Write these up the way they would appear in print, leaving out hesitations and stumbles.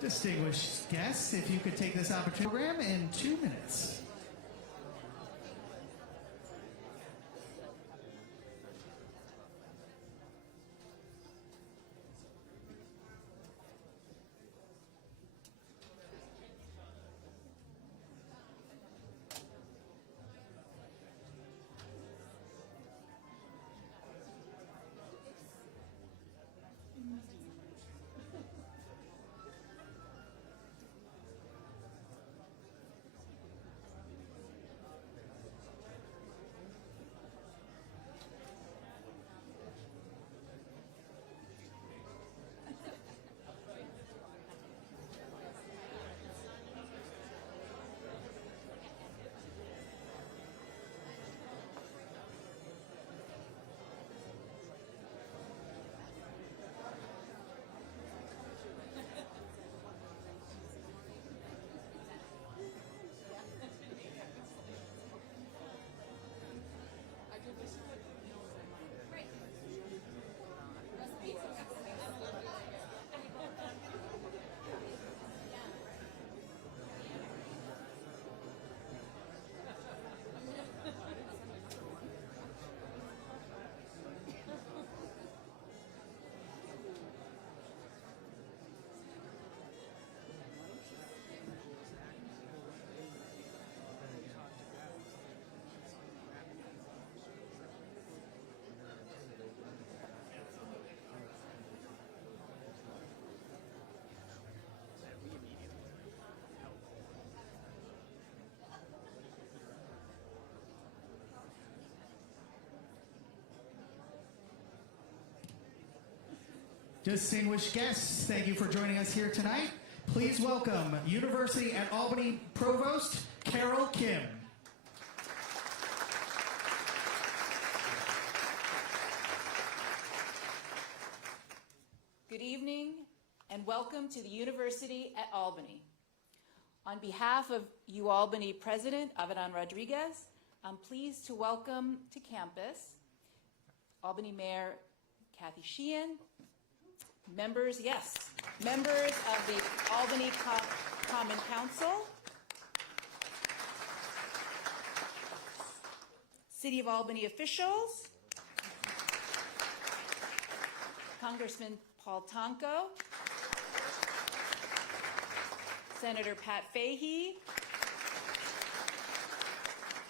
Distinguished guests, if you could take this opportunity program in 2 minutes. Distinguished guests, thank you for joining us here tonight. Please welcome University at Albany Provost Carol Kim. Good evening and welcome to the University at Albany. On behalf of UAlbany President Avidan Rodriguez, I'm pleased to welcome to campus Albany Mayor Kathy Sheehan, members of the Albany Common Council, City of Albany officials, Congressman Paul Tonko, Senator Pat Fahey,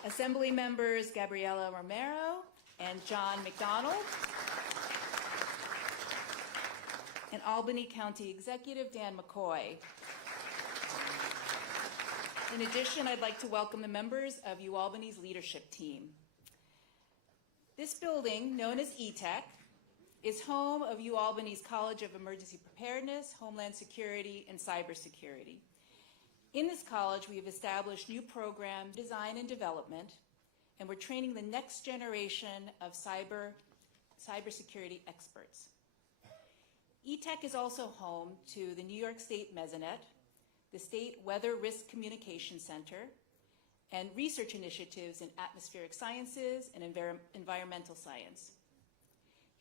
Assembly members Gabriela Romero and John McDonald, and Albany County Executive Dan McCoy. In addition, I'd like to welcome the members of UAlbany's leadership team. This building, known as ETech, is home of UAlbany's College of Emergency Preparedness, Homeland Security, and Cybersecurity. In this college, we have established new programs, design and development, and we're training the next generation of cybersecurity experts. ETech is also home to the New York State Mesonet, the State Weather Risk Communication Center, and research initiatives in atmospheric sciences and environmental science.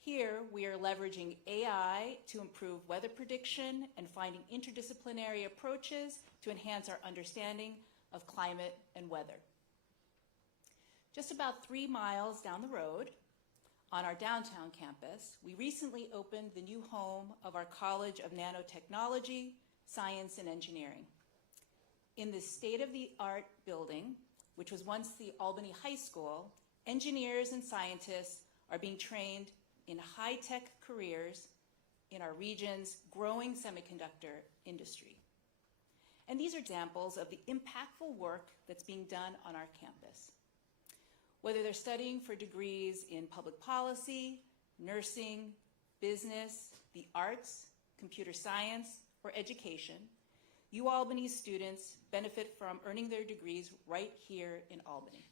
Here, we are leveraging AI to improve weather prediction and finding interdisciplinary approaches to enhance our understanding of climate and weather. Just about 3 miles down the road, on our downtown campus, we recently opened the new home of our College of Nanotechnology, Science and Engineering. In this state-of-the-art building, which was once the Albany High School, engineers and scientists are being trained in high-tech careers in our region's growing semiconductor industry. And these are examples of the impactful work that's being done on our campus. Whether they're studying for degrees in public policy, nursing, business, the arts, computer science, or education, UAlbany's students benefit from earning their degrees right here in Albany.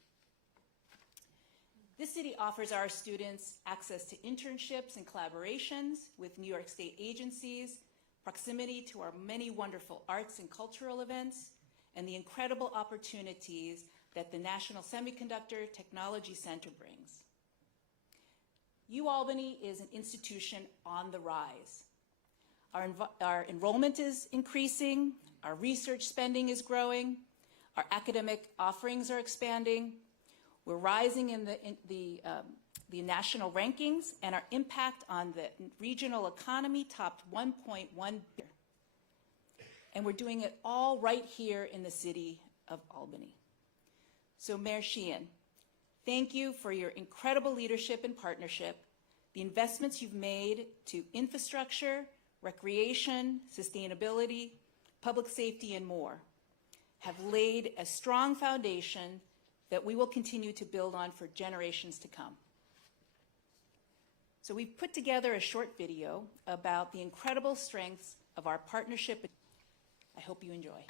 This city offers our students access to internships and collaborations with New York State agencies, proximity to our many wonderful arts and cultural events, and the incredible opportunities that the National Semiconductor Technology Center brings. UAlbany is an institution on the rise. Our enrollment is increasing, our research spending is growing, our academic offerings are expanding, we're rising in the national rankings, and our impact on the regional economy topped 1.1 billion. And we're doing it all right here in the city of Albany. So Mayor Sheehan, thank you for your incredible leadership and partnership. The investments you've made to infrastructure, recreation, sustainability, public safety, and more have laid a strong foundation that we will continue to build on for generations to come. So we've put together a short video about the incredible strengths of our partnership. I hope you enjoy.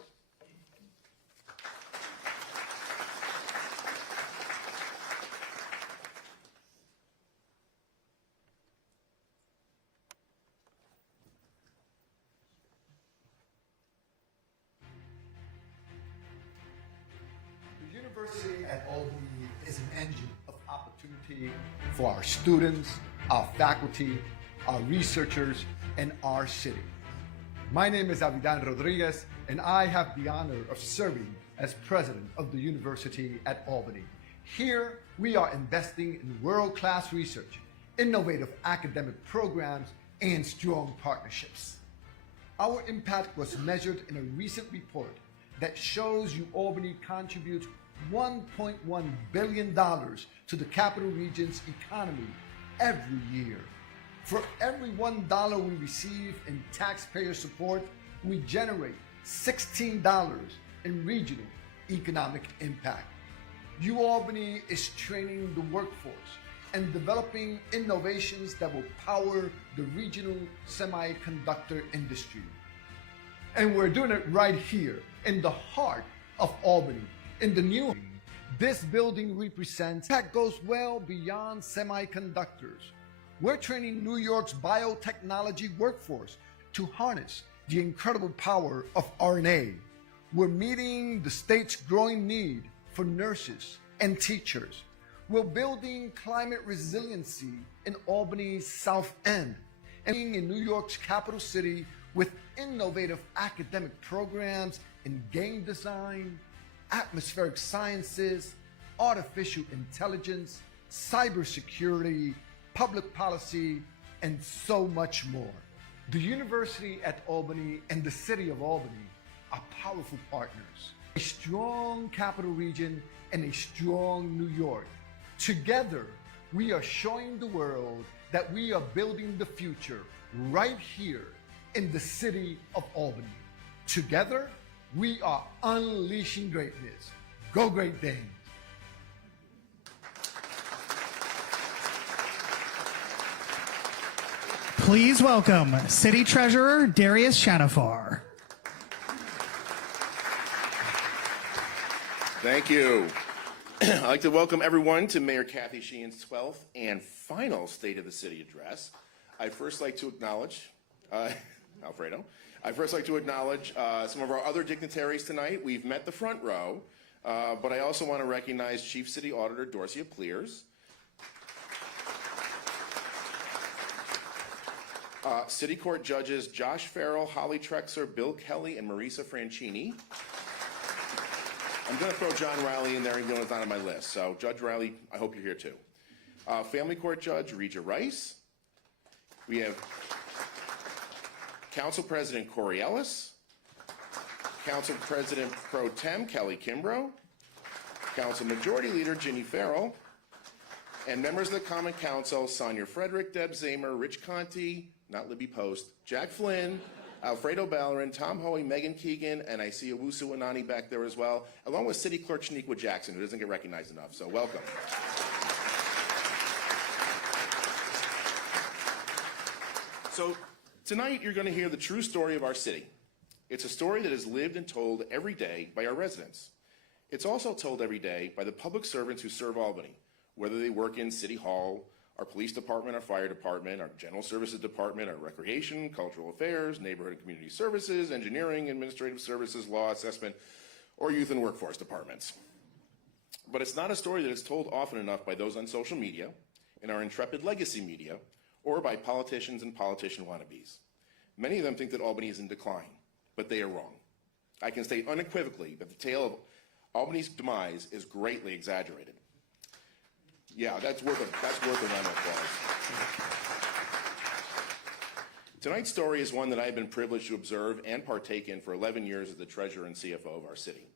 The University at Albany is an engine of opportunity for our students, our faculty, our researchers, and our city. My name is Avidan Rodriguez, and I have the honor of serving as president of the University at Albany. Here, we are investing in world-class research, innovative academic programs, and strong partnerships. Our impact was measured in a recent report that shows UAlbany contributes $1.1 billion to the capital region's economy every year. For every $1 we receive in taxpayer support, we generate $16 in regional economic impact. UAlbany is training the workforce and developing innovations that will power the regional semiconductor industry. And we're doing it right here in the heart of Albany, in the new. This building represents that goes well beyond semiconductors. We're training New York's biotechnology workforce to harness the incredible power of RNA. We're meeting the state's growing need for nurses and teachers. We're building climate resiliency in Albany's South End and in New York's capital city with innovative academic programs in game design, atmospheric sciences, artificial intelligence, cybersecurity, public policy, and so much more. The University at Albany and the City of Albany are powerful partners. A strong capital region and a strong New York. Together, we are showing the world that we are building the future right here in the City of Albany. Together, we are unleashing greatness. Go Great Danes! Please welcome City Treasurer Darius Shanafar. Thank you. I'd like to welcome everyone to Mayor Kathy Sheehan's 12th and final State of the City address. I'd first like to acknowledge, Alfredo, some of our other dignitaries tonight. We've met the front row, but I also want to recognize Chief City Auditor Dorcia Pleers, City Court Judges Josh Farrell, Holly Trexler, Bill Kelly, and Marisa Franchini. I'm going to throw John Riley in there, even though it's not on my list. So, Judge Riley, I hope you're here too. Family Court Judge Regia Rice. We have Council President Corey Ellis. Council President Pro Tem Kelly Kimbrough. Council Majority Leader Ginny Farrell. And members of the Common Council Sonia Frederick, Deb Zamer, Rich Conti, not Libby Post, Jack Flynn, Alfredo Ballerin, Tom Hoey, Megan Keegan, and I see Owusu Anani back there as well, along with City Clerk Shaniqua Jackson, who doesn't get recognized enough, so welcome. So tonight you're going to hear the true story of our city. It's a story that is lived and told every day by our residents. It's also told every day by the public servants who serve Albany, whether they work in City Hall, our police department, our fire department, our general services department, our recreation, cultural affairs, neighborhood and community services, engineering, administrative services, law assessment, or youth and workforce departments. But it's not a story that is told often enough by those on social media, in our intrepid legacy media, or by politicians and politician wannabes. Many of them think that Albany is in decline, but they are wrong. I can state unequivocally that the tale of Albany's demise is greatly exaggerated. Yeah, that's worth a round of applause. Tonight's story is one that I've been privileged to observe and partake in for 11 years as the treasurer and CFO of our city.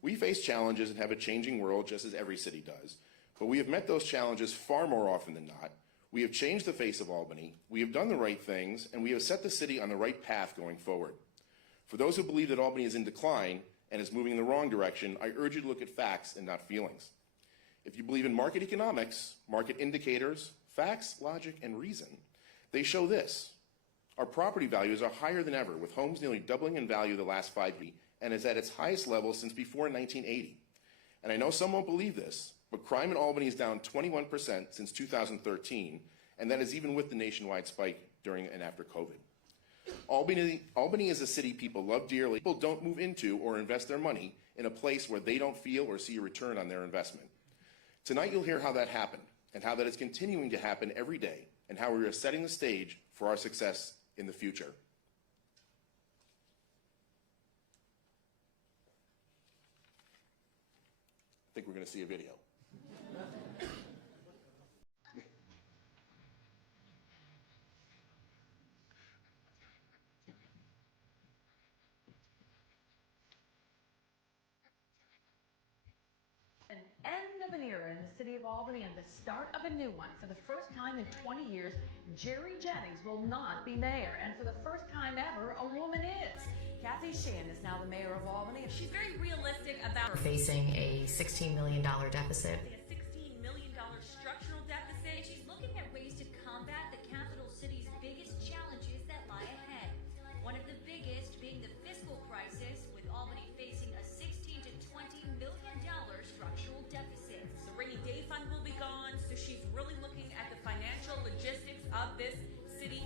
We face challenges and have a changing world just as every city does, but we have met those challenges far more often than not. We have changed the face of Albany, we have done the right things, and we have set the city on the right path going forward. For those who believe that Albany is in decline and is moving in the wrong direction, I urge you to look at facts and not feelings. If you believe in market economics, market indicators, facts, logic, and reason, they show this. Our property values are higher than ever, with homes nearly doubling in value the last 5 years, and is at its highest level since before 1980. And I know some won't believe this, but crime in Albany is down 21% since 2013, and that is even with the nationwide spike during and after COVID. Albany is a city people love dearly. People don't move into or invest their money in a place where they don't feel or see a return on their investment. Tonight you'll hear how that happened, and how that is continuing to happen every day, and how we are setting the stage for our success in the future. I think we're going to see a video. An end of an era in the city of Albany and the start of a new one. For the first time in 20 years, Jerry Jennings will not be mayor. And for the first time ever, a woman is. Kathy Sheehan is now the mayor of Albany. She's very realistic about facing a $16 million deficit. a $16 million structural deficit.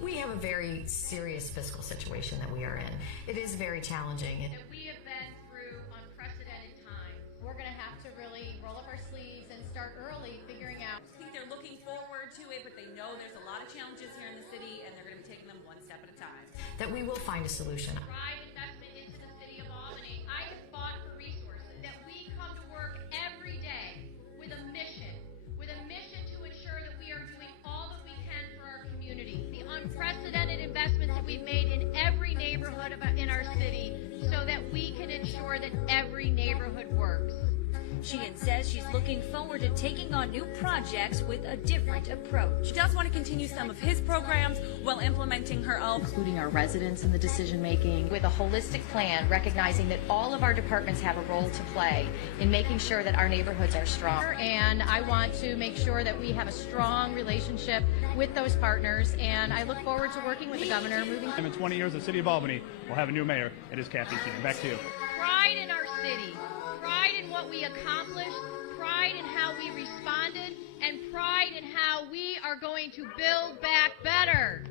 We have a very serious fiscal situation that we are in. It is very challenging. That we have been through unprecedented times. We're going to have to really roll up our sleeves and start early figuring out. I think they're looking forward to it, but they know there's a lot of challenges here in the city, and they're going to be taking them one step at a time. That we will find a solution. Pride investment into the city of Albany. I have fought for resources. That we come to work every day with a mission to ensure that we are doing all that we can for our community. The unprecedented investments that we've made in every neighborhood in our city so that we can ensure that every neighborhood works. Sheehan says she's looking forward to taking on new projects with a different approach. She does want to continue some of his programs while implementing her own. Including our residents in the decision making with a holistic plan, recognizing that all of our departments have a role to play in making sure that our neighborhoods are strong. And I want to make sure that we have a strong relationship with those partners, and I look forward to working with the governor moving forward. In 20 years, the city of Albany will have a new mayor. It is Kathy Sheehan. Back to you. Pride in our city, pride in what we accomplished, pride in how we responded, and pride in how we are going to build back better.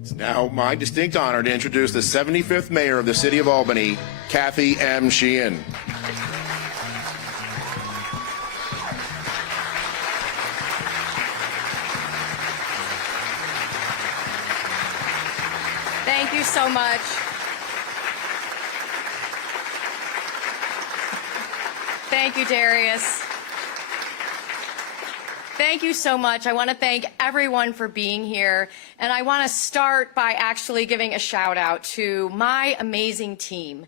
It's now my distinct honor to introduce the 75th mayor of the city of Albany, Kathy M. Sheehan. Thank you so much. Thank you, Darius. Thank you so much. I want to thank everyone for being here. And I want to start by actually giving a shout out to my amazing team,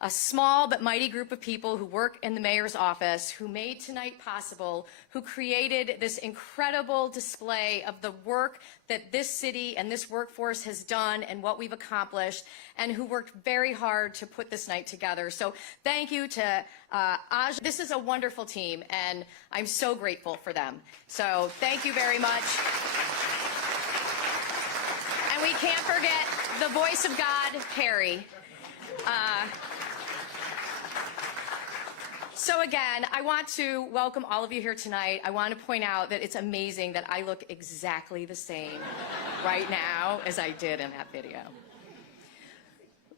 a small but mighty group of people who work in the mayor's office, who made tonight possible, who created this incredible display of the work that this city and this workforce has done and what we've accomplished, and who worked very hard to put this night together. So thank you to Aj. This is a wonderful team, and I'm so grateful for them. So thank you very much. And we can't forget the voice of God, Carrie. So again, I want to welcome all of you here tonight. I want to point out that it's amazing that I look exactly the same right now as I did in that video.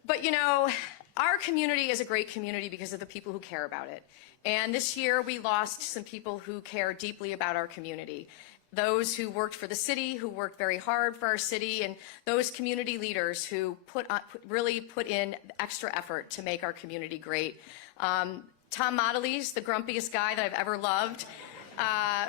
But you know, our community is a great community because of the people who care about it. And this year we lost some people who care deeply about our community. Those who worked for the city, who worked very hard for our city, and those community leaders who really put in extra effort to make our community great. Tom Modelese, the grumpiest guy that I've ever loved,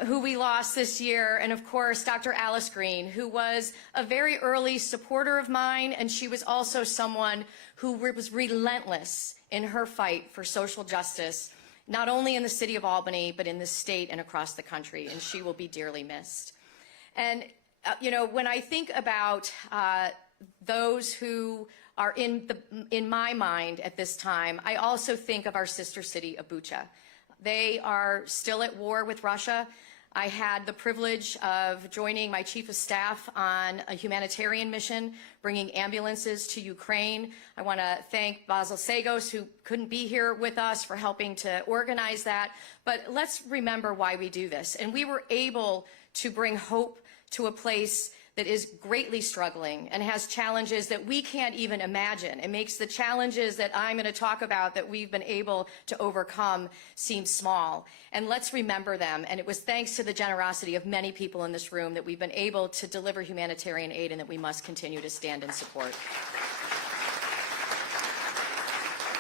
who we lost this year, and of course Dr. Alice Green, who was a very early supporter of mine, and she was also someone who was relentless in her fight for social justice, not only in the city of Albany, but in the state and across the country, and she will be dearly missed. And you know, when I think about those who are in my mind at this time, I also think of our sister city of Bucha. They are still at war with Russia. I had the privilege of joining my chief of staff on a humanitarian mission, bringing ambulances to Ukraine. I want to thank Basil Sagos, who couldn't be here with us, for helping to organize that. But let's remember why we do this. And we were able to bring hope to a place that is greatly struggling and has challenges that we can't even imagine. It makes the challenges that I'm going to talk about that we've been able to overcome seem small. And let's remember them. And it was thanks to the generosity of many people in this room that we've been able to deliver humanitarian aid, and that we must continue to stand and support.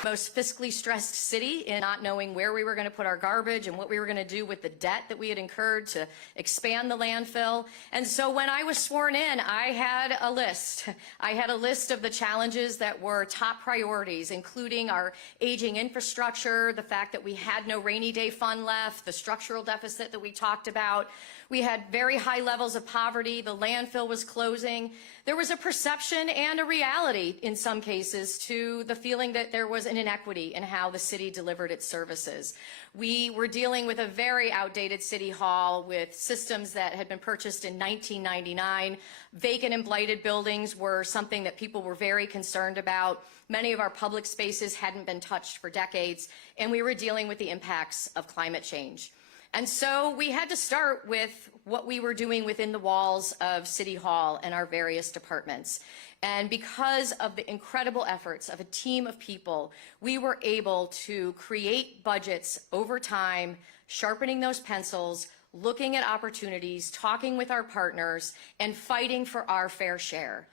Most fiscally stressed city in not knowing where we were going to put our garbage and what we were going to do with the debt that we had incurred to expand the landfill. And so when I was sworn in, I had a list. I had a list of the challenges that were top priorities, including our aging infrastructure, the fact that we had no rainy day fund left, the structural deficit that we talked about. We had very high levels of poverty. The landfill was closing. There was a perception and a reality in some cases to the feeling that there was an inequity in how the city delivered its services. We were dealing with a very outdated city hall with systems that had been purchased in 1999. Vacant and blighted buildings were something that people were very concerned about. Many of our public spaces hadn't been touched for decades, and we were dealing with the impacts of climate change. And so we had to start with what we were doing within the walls of City Hall and our various departments. And because of the incredible efforts of a team of people, we were able to create budgets over time, sharpening those pencils, looking at opportunities, talking with our partners, and fighting for our fair share.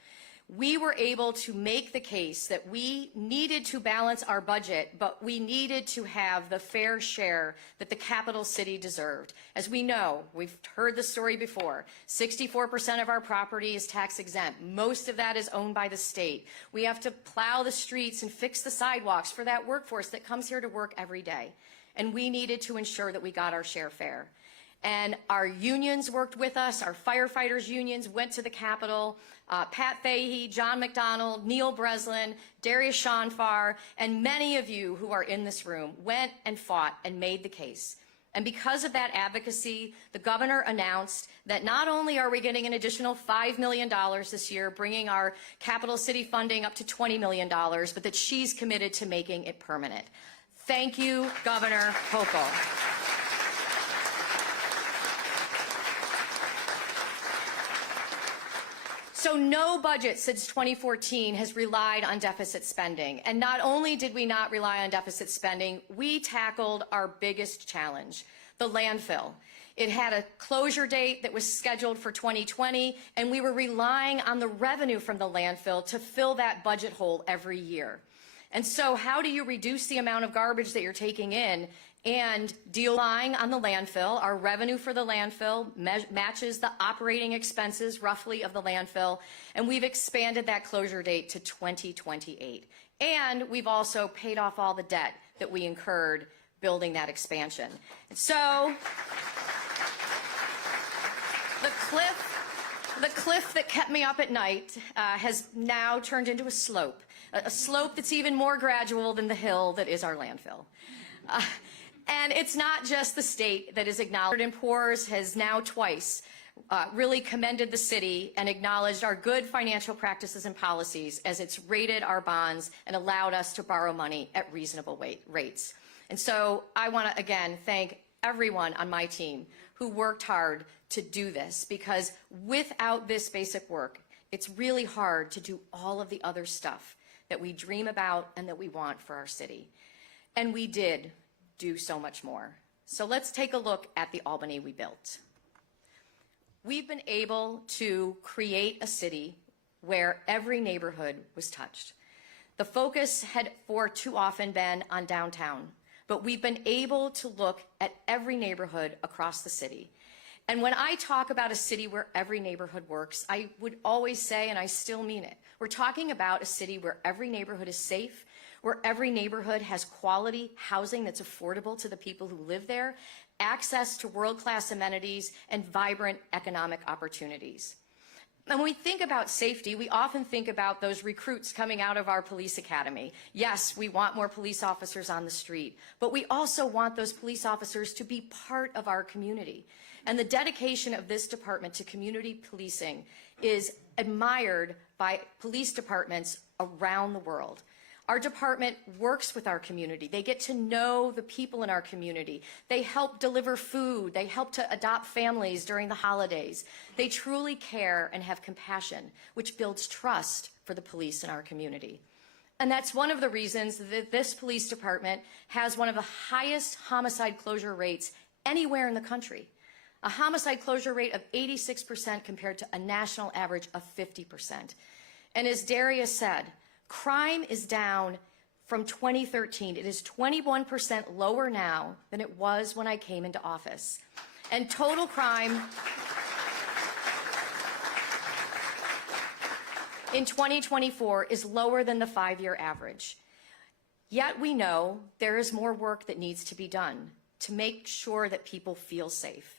We were able to make the case that we needed to balance our budget, but we needed to have the fair share that the capital city deserved. As we know, we've heard the story before, 64% of our property is tax exempt. Most of that is owned by the state. We have to plow the streets and fix the sidewalks for that workforce that comes here to work every day. And we needed to ensure that we got our share fair. And our unions worked with us. Our firefighters unions went to the Capitol. Pat Fahey, John McDonald, Neil Breslin, Darius Shonfar, and many of you who are in this room went and fought and made the case. And because of that advocacy, the governor announced that not only are we getting an additional $5 million this year, bringing our capital city funding up to $20 million, but that she's committed to making it permanent. Thank you, Governor Hochul. So no budget since 2014 has relied on deficit spending. And not only did we not rely on deficit spending, we tackled our biggest challenge, the landfill. It had a closure date that was scheduled for 2020, and we were relying on the revenue from the landfill to fill that budget hole every year. And so how do you reduce the amount of garbage that you're taking in and relying on the landfill? Our revenue for the landfill matches the operating expenses roughly of the landfill, and we've expanded that closure date to 2028. And we've also paid off all the debt that we incurred building that expansion. And so the cliff that kept me up at night has now turned into a slope that's even more gradual than the hill that is our landfill. And it's not just the state that is acknowledged. Standard & Poor's has now twice really commended the city and acknowledged our good financial practices and policies as it's rated our bonds and allowed us to borrow money at reasonable rates. And so I want to, again, thank everyone on my team who worked hard to do this, because without this basic work, it's really hard to do all of the other stuff that we dream about and that we want for our city. And we did do so much more. So let's take a look at the Albany we built. We've been able to create a city where every neighborhood was touched. The focus had for too often been on downtown, but we've been able to look at every neighborhood across the city. And when I talk about a city where every neighborhood works, I would always say, and I still mean it, we're talking about a city where every neighborhood is safe, where every neighborhood has quality housing that's affordable to the people who live there, access to world-class amenities, and vibrant economic opportunities. And when we think about safety, we often think about those recruits coming out of our police academy. Yes, we want more police officers on the street, but we also want those police officers to be part of our community. And the dedication of this department to community policing is admired by police departments around the world. Our department works with our community. They get to know the people in our community. They help deliver food. They help to adopt families during the holidays. They truly care and have compassion, which builds trust for the police in our community. And that's one of the reasons that this police department has one of the highest homicide closure rates anywhere in the country. A homicide closure rate of 86% compared to a national average of 50%. And as Darius said, crime is down from 2013. It is 21% lower now than it was when I came into office. And total crime in 2024 is lower than the 5-year average. Yet we know there is more work that needs to be done to make sure that people feel safe.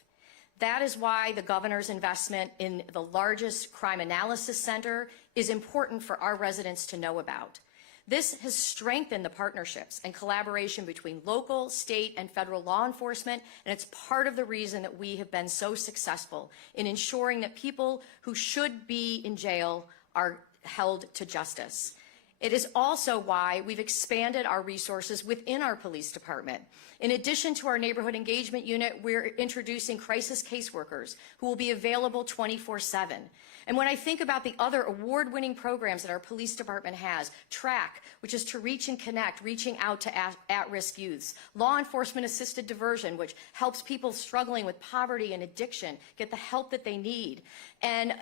That is why the governor's investment in the largest crime analysis center is important for our residents to know about. This has strengthened the partnerships and collaboration between local, state, and federal law enforcement, and it's part of the reason that we have been so successful in ensuring that people who should be in jail are held to justice. It is also why we've expanded our resources within our police department. In addition to our neighborhood engagement unit, we're introducing crisis caseworkers who will be available 24/7. And when I think about the other award-winning programs that our police department has, TRACK, which is to reach and connect, reaching out to at-risk youths, law enforcement assisted diversion, which helps people struggling with poverty and addiction get the help that they need, and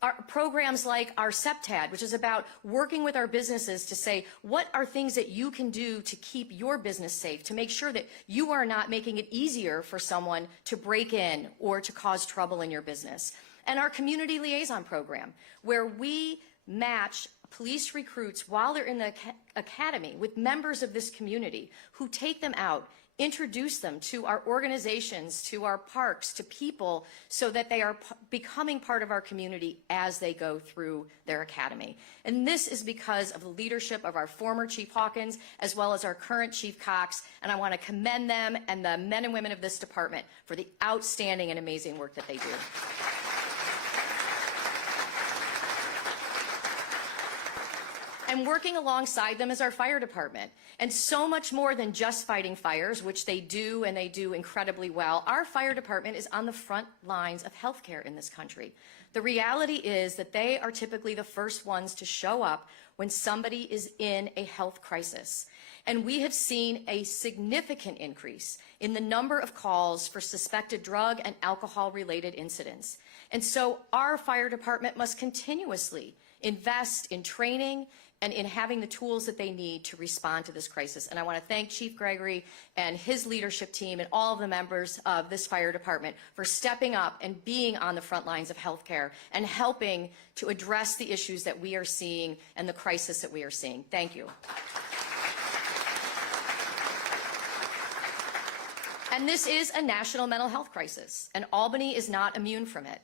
our programs like our SEPTAD, which is about working with our businesses to say, what are things that you can do to keep your business safe, to make sure that you are not making it easier for someone to break in or to cause trouble in your business. And our community liaison program, where we match police recruits while they're in the academy with members of this community who take them out, introduce them to our organizations, to our parks, to people, so that they are becoming part of our community as they go through their academy. And this is because of the leadership of our former Chief Hawkins, as well as our current Chief Cox, and I want to commend them and the men and women of this department for the outstanding and amazing work that they do. And working alongside them is our fire department. And so much more than just fighting fires, which they do, and they do incredibly well. Our fire department is on the front lines of healthcare in this country. The reality is that they are typically the first ones to show up when somebody is in a health crisis. And we have seen a significant increase in the number of calls for suspected drug and alcohol-related incidents. And so our fire department must continuously invest in training and in having the tools that they need to respond to this crisis. And I want to thank Chief Gregory and his leadership team and all of the members of this fire department for stepping up and being on the front lines of healthcare and helping to address the issues that we are seeing and the crisis that we are seeing. Thank you. And this is a national mental health crisis, and Albany is not immune from it.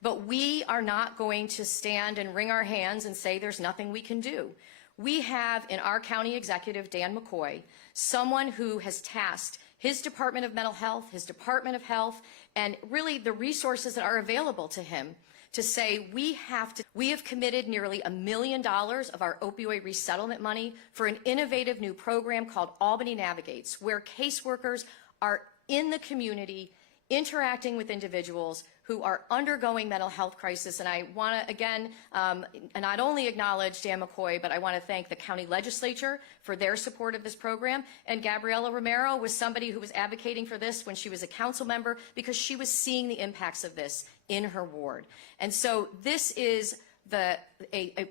But we are not going to stand and wring our hands and say there's nothing we can do. We have in our county executive, Dan McCoy, someone who has tasked his Department of Mental Health, his Department of Health, and really the resources that are available to him to say we have committed nearly $1 million of our opioid resettlement money for an innovative new program called Albany Navigates, where caseworkers are in the community interacting with individuals who are undergoing mental health crisis. And I want to, again, not only acknowledge Dan McCoy, but I want to thank the county legislature for their support of this program. And Gabriela Romero was somebody who was advocating for this when she was a council member because she was seeing the impacts of this in her ward. And so this is a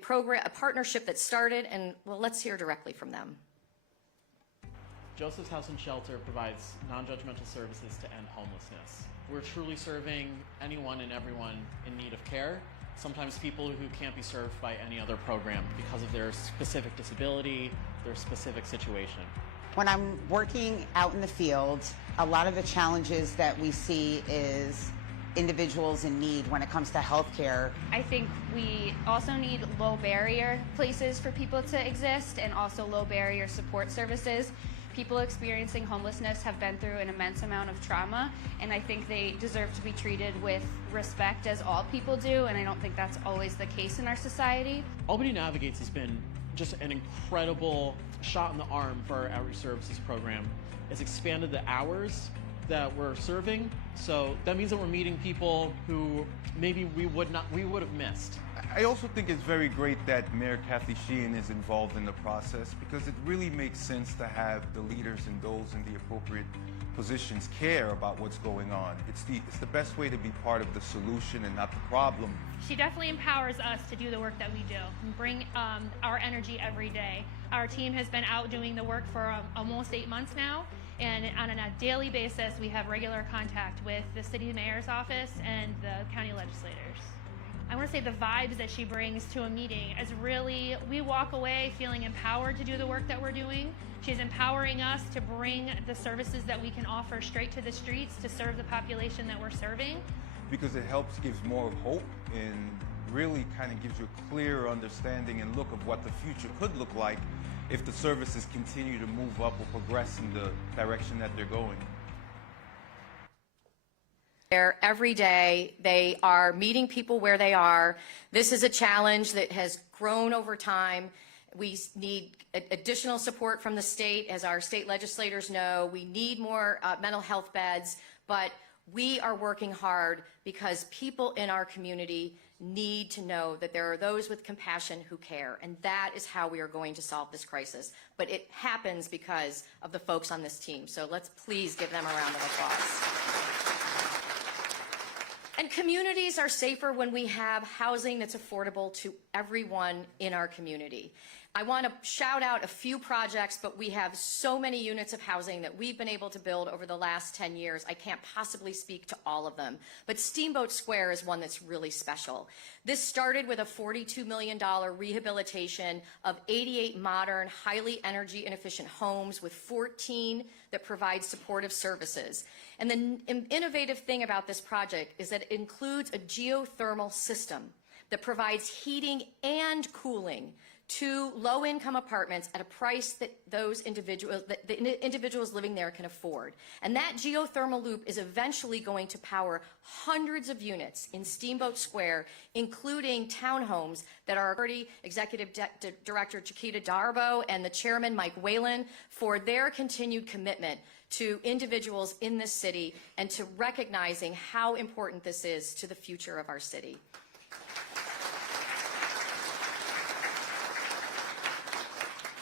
partnership that started, and well, let's hear directly from them. Joseph's House and Shelter provides non-judgmental services to end homelessness. We're truly serving anyone and everyone in need of care, sometimes people who can't be served by any other program because of their specific disability, their specific situation. When I'm working out in the field, a lot of the challenges that we see is individuals in need when it comes to health care. I think we also need low barrier places for people to exist and also low barrier support services. People experiencing homelessness have been through an immense amount of trauma, and I think they deserve to be treated with respect as all people do, and I don't think that's always the case in our society. Albany Navigates has been just an incredible shot in the arm for our outreach services program. It's expanded the hours that we're serving, so that means that we're meeting people who maybe we would have missed. I also think it's very great that Mayor Kathy Sheehan is involved in the process, because it really makes sense to have the leaders and those in the appropriate positions care about what's going on. It's the best way to be part of the solution and not the problem. She definitely empowers us to do the work that we do and bring our energy every day. Our team has been out doing the work for almost 8 months now, and on a daily basis we have regular contact with the city mayor's office and the county legislators. I want to say the vibes that she brings to a meeting is really, we walk away feeling empowered to do the work that we're doing. She's empowering us to bring the services that we can offer straight to the streets to serve the population that we're serving. Because it helps, gives more hope, and really kind of gives you a clearer understanding and look of what the future could look like if the services continue to move up or progress in the direction that they're going. Every day, they are meeting people where they are. This is a challenge that has grown over time. We need additional support from the state, as our state legislators know. We need more mental health beds, but we are working hard because people in our community need to know that there are those with compassion who care, and that is how we are going to solve this crisis. But it happens because of the folks on this team, so let's please give them a round of applause. And communities are safer when we have housing that's affordable to everyone in our community. I want to shout out a few projects, but we have so many units of housing that we've been able to build over the last 10 years. I can't possibly speak to all of them, but Steamboat Square is one that's really special. This started with a $42 million rehabilitation of 88 modern, highly energy inefficient homes with 14 that provide supportive services. And the innovative thing about this project is that it includes a geothermal system that provides heating and cooling to low-income apartments at a price that the individuals living there can afford. And that geothermal loop is eventually going to power hundreds of units in Steamboat Square, including townhomes that are already Executive Director Chiquita Darbo and the Chairman Mike Whalen for their continued commitment to individuals in this city and to recognizing how important this is to the future of our city.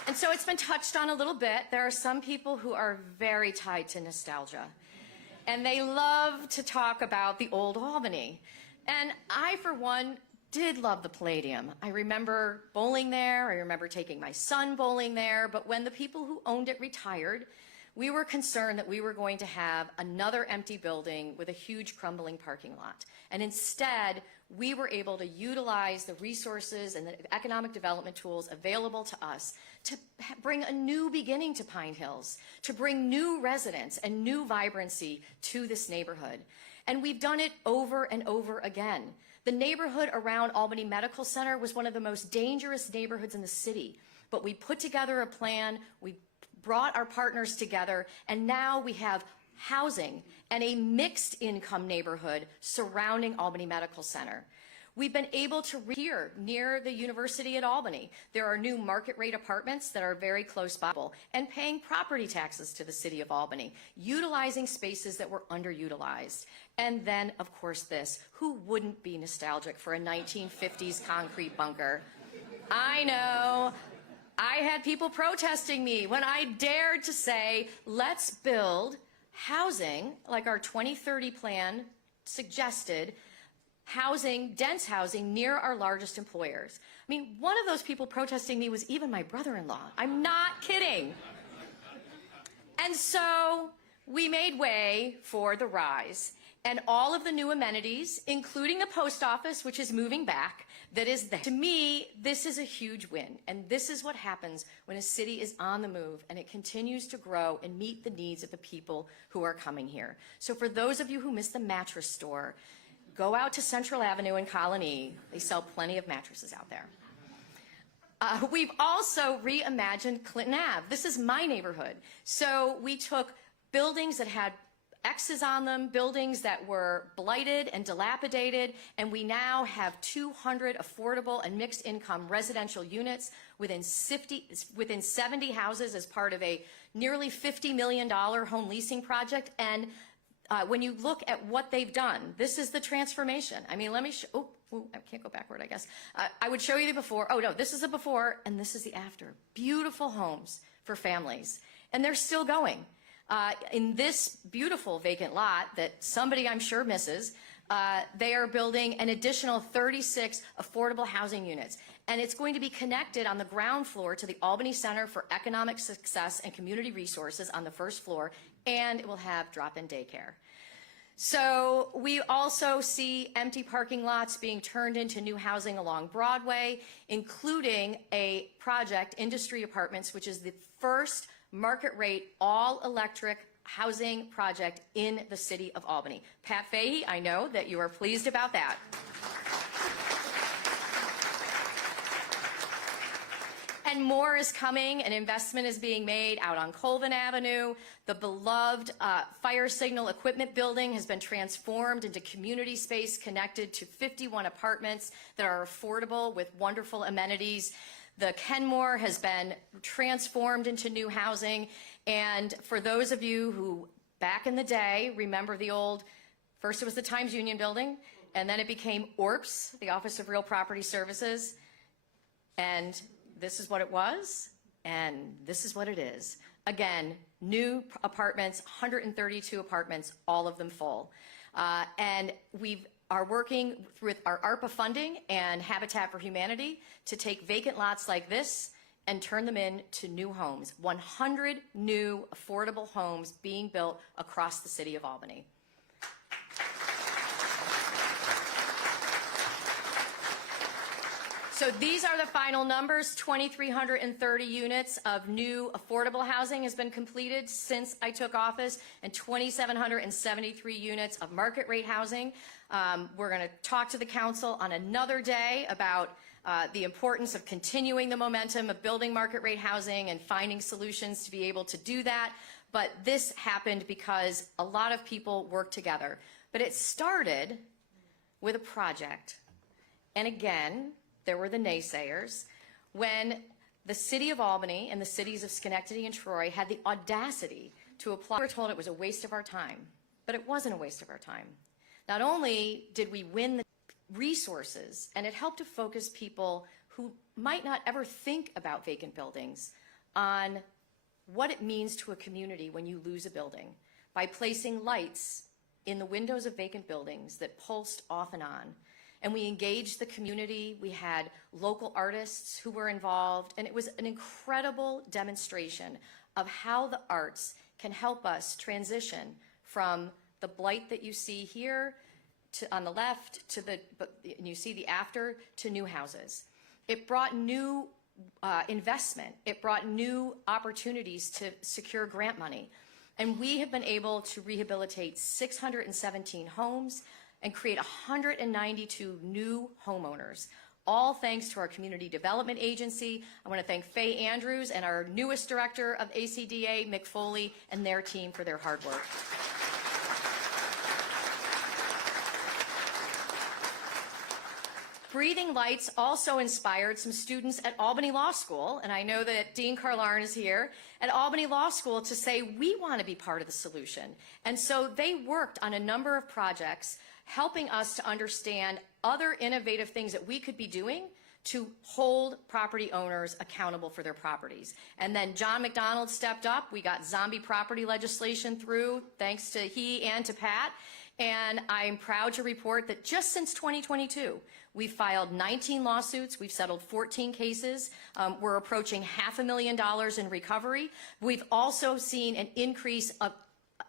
And so it's been touched on a little bit. There are some people who are very tied to nostalgia, and they love to talk about the old Albany. And I, for one, did love the Palladium. I remember bowling there. I remember taking my son bowling there. But when the people who owned it retired, we were concerned that we were going to have another empty building with a huge crumbling parking lot. And instead, we were able to utilize the resources and the economic development tools available to us to bring a new beginning to Pine Hills, to bring new residents and new vibrancy to this neighborhood. And we've done it over and over again. The neighborhood around Albany Medical Center was one of the most dangerous neighborhoods in the city, but we put together a plan, we brought our partners together, and now we have housing and a mixed income neighborhood surrounding Albany Medical Center. We've been able to here near the University at Albany. There are new market rate apartments that are very close by and paying property taxes to the city of Albany, utilizing spaces that were underutilized. And then, of course, this. Who wouldn't be nostalgic for a 1950s concrete bunker? I know. I had people protesting me when I dared to say, let's build housing like our 2030 plan suggested, housing, dense housing near our largest employers. I mean, one of those people protesting me was even my brother-in-law. I'm not kidding. And so we made way for the rise. And all of the new amenities, including the post office, which is moving back, that is there. To me, this is a huge win. And this is what happens when a city is on the move and it continues to grow and meet the needs of the people who are coming here. So for those of you who missed the mattress store, go out to Central Avenue in Colony. They sell plenty of mattresses out there. We've also reimagined Clinton Ave. This is my neighborhood. So we took buildings that had X's on them, buildings that were blighted and dilapidated, and we now have 200 affordable and mixed income residential units within 70 houses as part of a nearly $50 million home leasing project. And when you look at what they've done, this is the transformation. I mean, let me show, I can't go backward, I guess. I would show you the before. Oh no, this is the before and this is the after. Beautiful homes for families, and they're still going. In this beautiful vacant lot that somebody I'm sure misses, they are building an additional 36 affordable housing units. And it's going to be connected on the ground floor to the Albany Center for Economic Success and Community Resources on the first floor, and it will have drop-in daycare. So we also see empty parking lots being turned into new housing along Broadway, including a project, Industry Apartments, which is the first market rate, all-electric housing project in the city of Albany. Pat Fahey, I know that you are pleased about that. Kenmore is coming. An investment is being made out on Colvin Avenue. The beloved fire signal equipment building has been transformed into community space connected to 51 apartments that are affordable with wonderful amenities. The Kenmore has been transformed into new housing. And for those of you who back in the day remember the old, first it was the Times Union building, and then it became ORPS, the Office of Real Property Services. And this is what it was, and this is what it is. Again, new apartments, 132 apartments, all of them full. And we are working with our ARPA funding and Habitat for Humanity to take vacant lots like this and turn them into new homes. 100 new affordable homes being built across the city of Albany. So these are the final numbers. 2,330 units of new affordable housing has been completed since I took office, and 2,773 units of market rate housing. We're going to talk to the council on another day about the importance of continuing the momentum of building market rate housing and finding solutions to be able to do that. But this happened because a lot of people worked together. But it started with a project. And again, there were the naysayers, when the city of Albany and the cities of Schenectady and Troy had the audacity to apply. We were told it was a waste of our time, but it wasn't a waste of our time. Not only did we win the resources, and it helped to focus people who might not ever think about vacant buildings on what it means to a community when you lose a building by placing lights in the windows of vacant buildings that pulsed off and on. And we engaged the community. We had local artists who were involved, and it was an incredible demonstration of how the arts can help us transition from the blight that you see here to, on the left, to the, and you see the after, to new houses. It brought new investment. It brought new opportunities to secure grant money. And we have been able to rehabilitate 617 homes and create 192 new homeowners, all thanks to our community development agency. I want to thank Faye Andrews and our newest director of ACDA, Mick Foley, and their team for their hard work. Breathing Lights also inspired some students at Albany Law School, and I know that Dean Carlarn is here, at Albany Law School to say we want to be part of the solution. And so they worked on a number of projects helping us to understand other innovative things that we could be doing to hold property owners accountable for their properties. And then John McDonald stepped up. We got zombie property legislation through, thanks to he and to Pat. And I'm proud to report that just since 2022, we've filed 19 lawsuits. We've settled 14 cases. We're approaching $500,000 in recovery. We've also seen an increase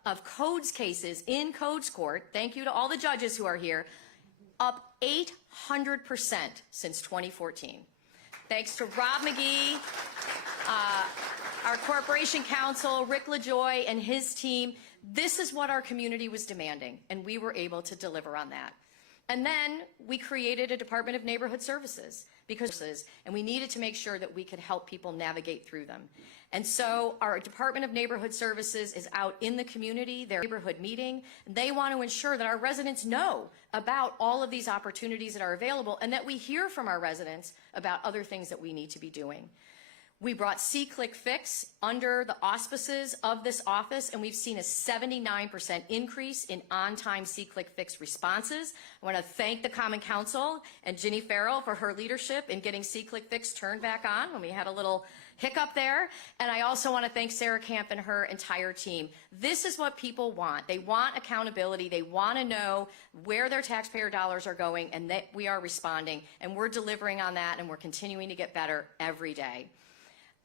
of codes cases in codes court, thank you to all the judges who are here, up 800% since 2014. Thanks to Rob McGee, our corporation counsel, Rick LaJoy, and his team. This is what our community was demanding, and we were able to deliver on that. And then we created a Department of Neighborhood Services, and we needed to make sure that we could help people navigate through them. And so our Department of Neighborhood Services is out in the community, their neighborhood meeting, and they want to ensure that our residents know about all of these opportunities that are available and that we hear from our residents about other things that we need to be doing. We brought See-Click Fix under the auspices of this office, and we've seen a 79% increase in on-time See-Click Fix responses. I want to thank the Common Council and Ginny Farrell for her leadership in getting See-Click Fix turned back on when we had a little hiccup there. And I also want to thank Sarah Camp and her entire team. This is what people want. They want accountability. They want to know where their taxpayer dollars are going, and that we are responding. And we're delivering on that, and we're continuing to get better every day.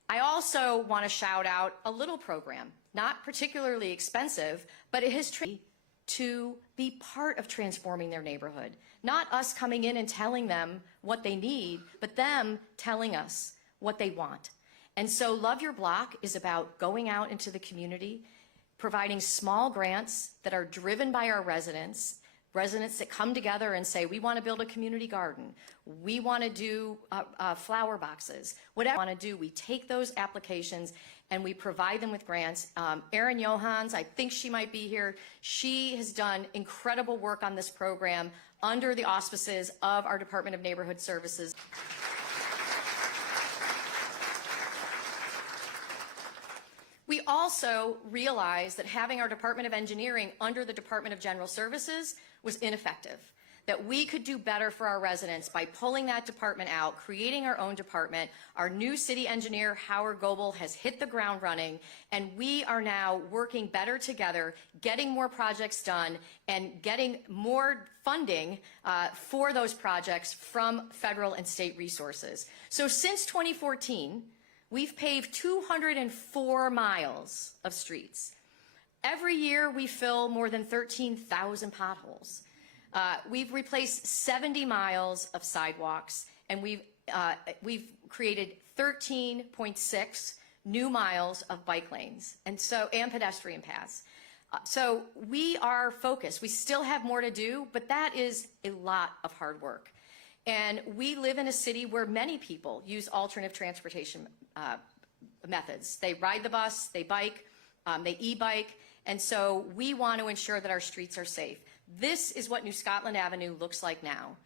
I also want to shout out a little program, not particularly expensive, but it has trained to be part of transforming their neighborhood. Not us coming in and telling them what they need, but them telling us what they want. And so Love Your Block is about going out into the community, providing small grants that are driven by our residents residents that come together and say, we want to build a community garden, we want to do flower boxes, whatever we want to do, we take those applications and we provide them with grants. Erin Johans, I think she might be here, she has done incredible work on this program under the auspices of our Department of Neighborhood Services. We also realized that having our Department of Engineering under the Department of General Services was ineffective, that we could do better for our residents by pulling that department out, creating our own department. Our new city engineer, Howard Goebel, has hit the ground running, and we are now working better together, getting more projects done, and getting more funding for those projects from federal and state resources. So since 2014, we've paved 204 miles of streets. Every year, we fill more than 13,000 potholes. We've replaced 70 miles of sidewalks, and we've created 13.6 new miles of bike lanes and pedestrian paths. So we are focused. We still have more to do, but that is a lot of hard work. And we live in a city where many people use alternative transportation methods. They ride the bus, they bike, they e-bike, and so we want to ensure that our streets are safe. This is what New Scotland Avenue looks like now.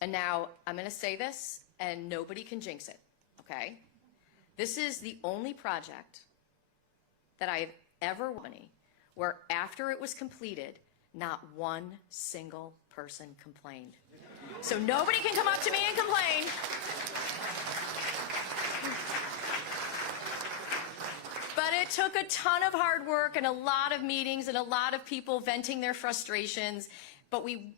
And now I'm going to say this, and nobody can jinx it, okay? This is the only project that I've ever won where after it was completed, not one single person complained. So nobody can come up to me and complain. But it took a ton of hard work and a lot of meetings and a lot of people venting their frustrations. But we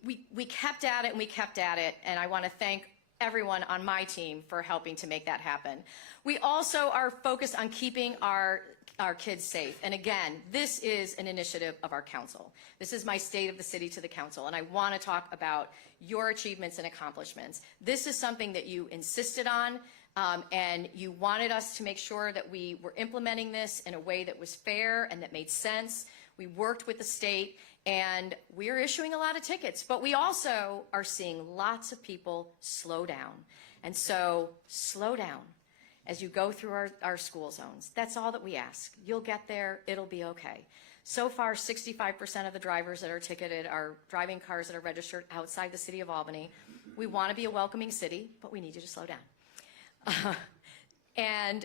kept at it and we kept at it. And I want to thank everyone on my team for helping to make that happen. We also are focused on keeping our kids safe. And again, this is an initiative of our council. This is my State of the City to the Council. And I want to talk about your achievements and accomplishments. This is something that you insisted on. And you wanted us to make sure that we were implementing this in a way that was fair and that made sense. We worked with the state, and we're issuing a lot of tickets, but we also are seeing lots of people slow down. And so slow down as you go through our school zones. That's all that we ask. You'll get there. It'll be okay. So far, 65% of the drivers that are ticketed are driving cars that are registered outside the city of Albany. We want to be a welcoming city, but we need you to slow down. And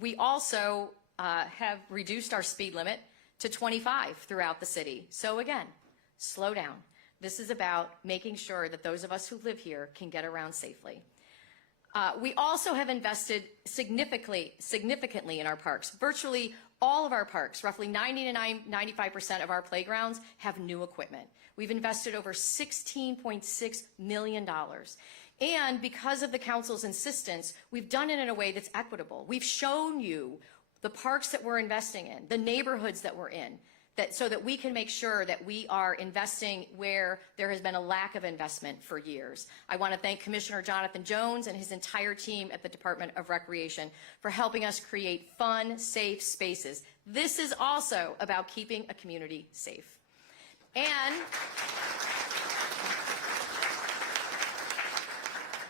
we also have reduced our speed limit to 25 throughout the city. So again, slow down. This is about making sure that those of us who live here can get around safely. We also have invested significantly in our parks. Virtually all of our parks, roughly 90 to 95% of our playgrounds, have new equipment. We've invested over $16.6 million. And because of the council's insistence, we've done it in a way that's equitable. We've shown you the parks that we're investing in, the neighborhoods that we're in, so that we can make sure that we are investing where there has been a lack of investment for years. I want to thank Commissioner Jonathan Jones and his entire team at the Department of Recreation for helping us create fun, safe spaces. This is also about keeping a community safe. And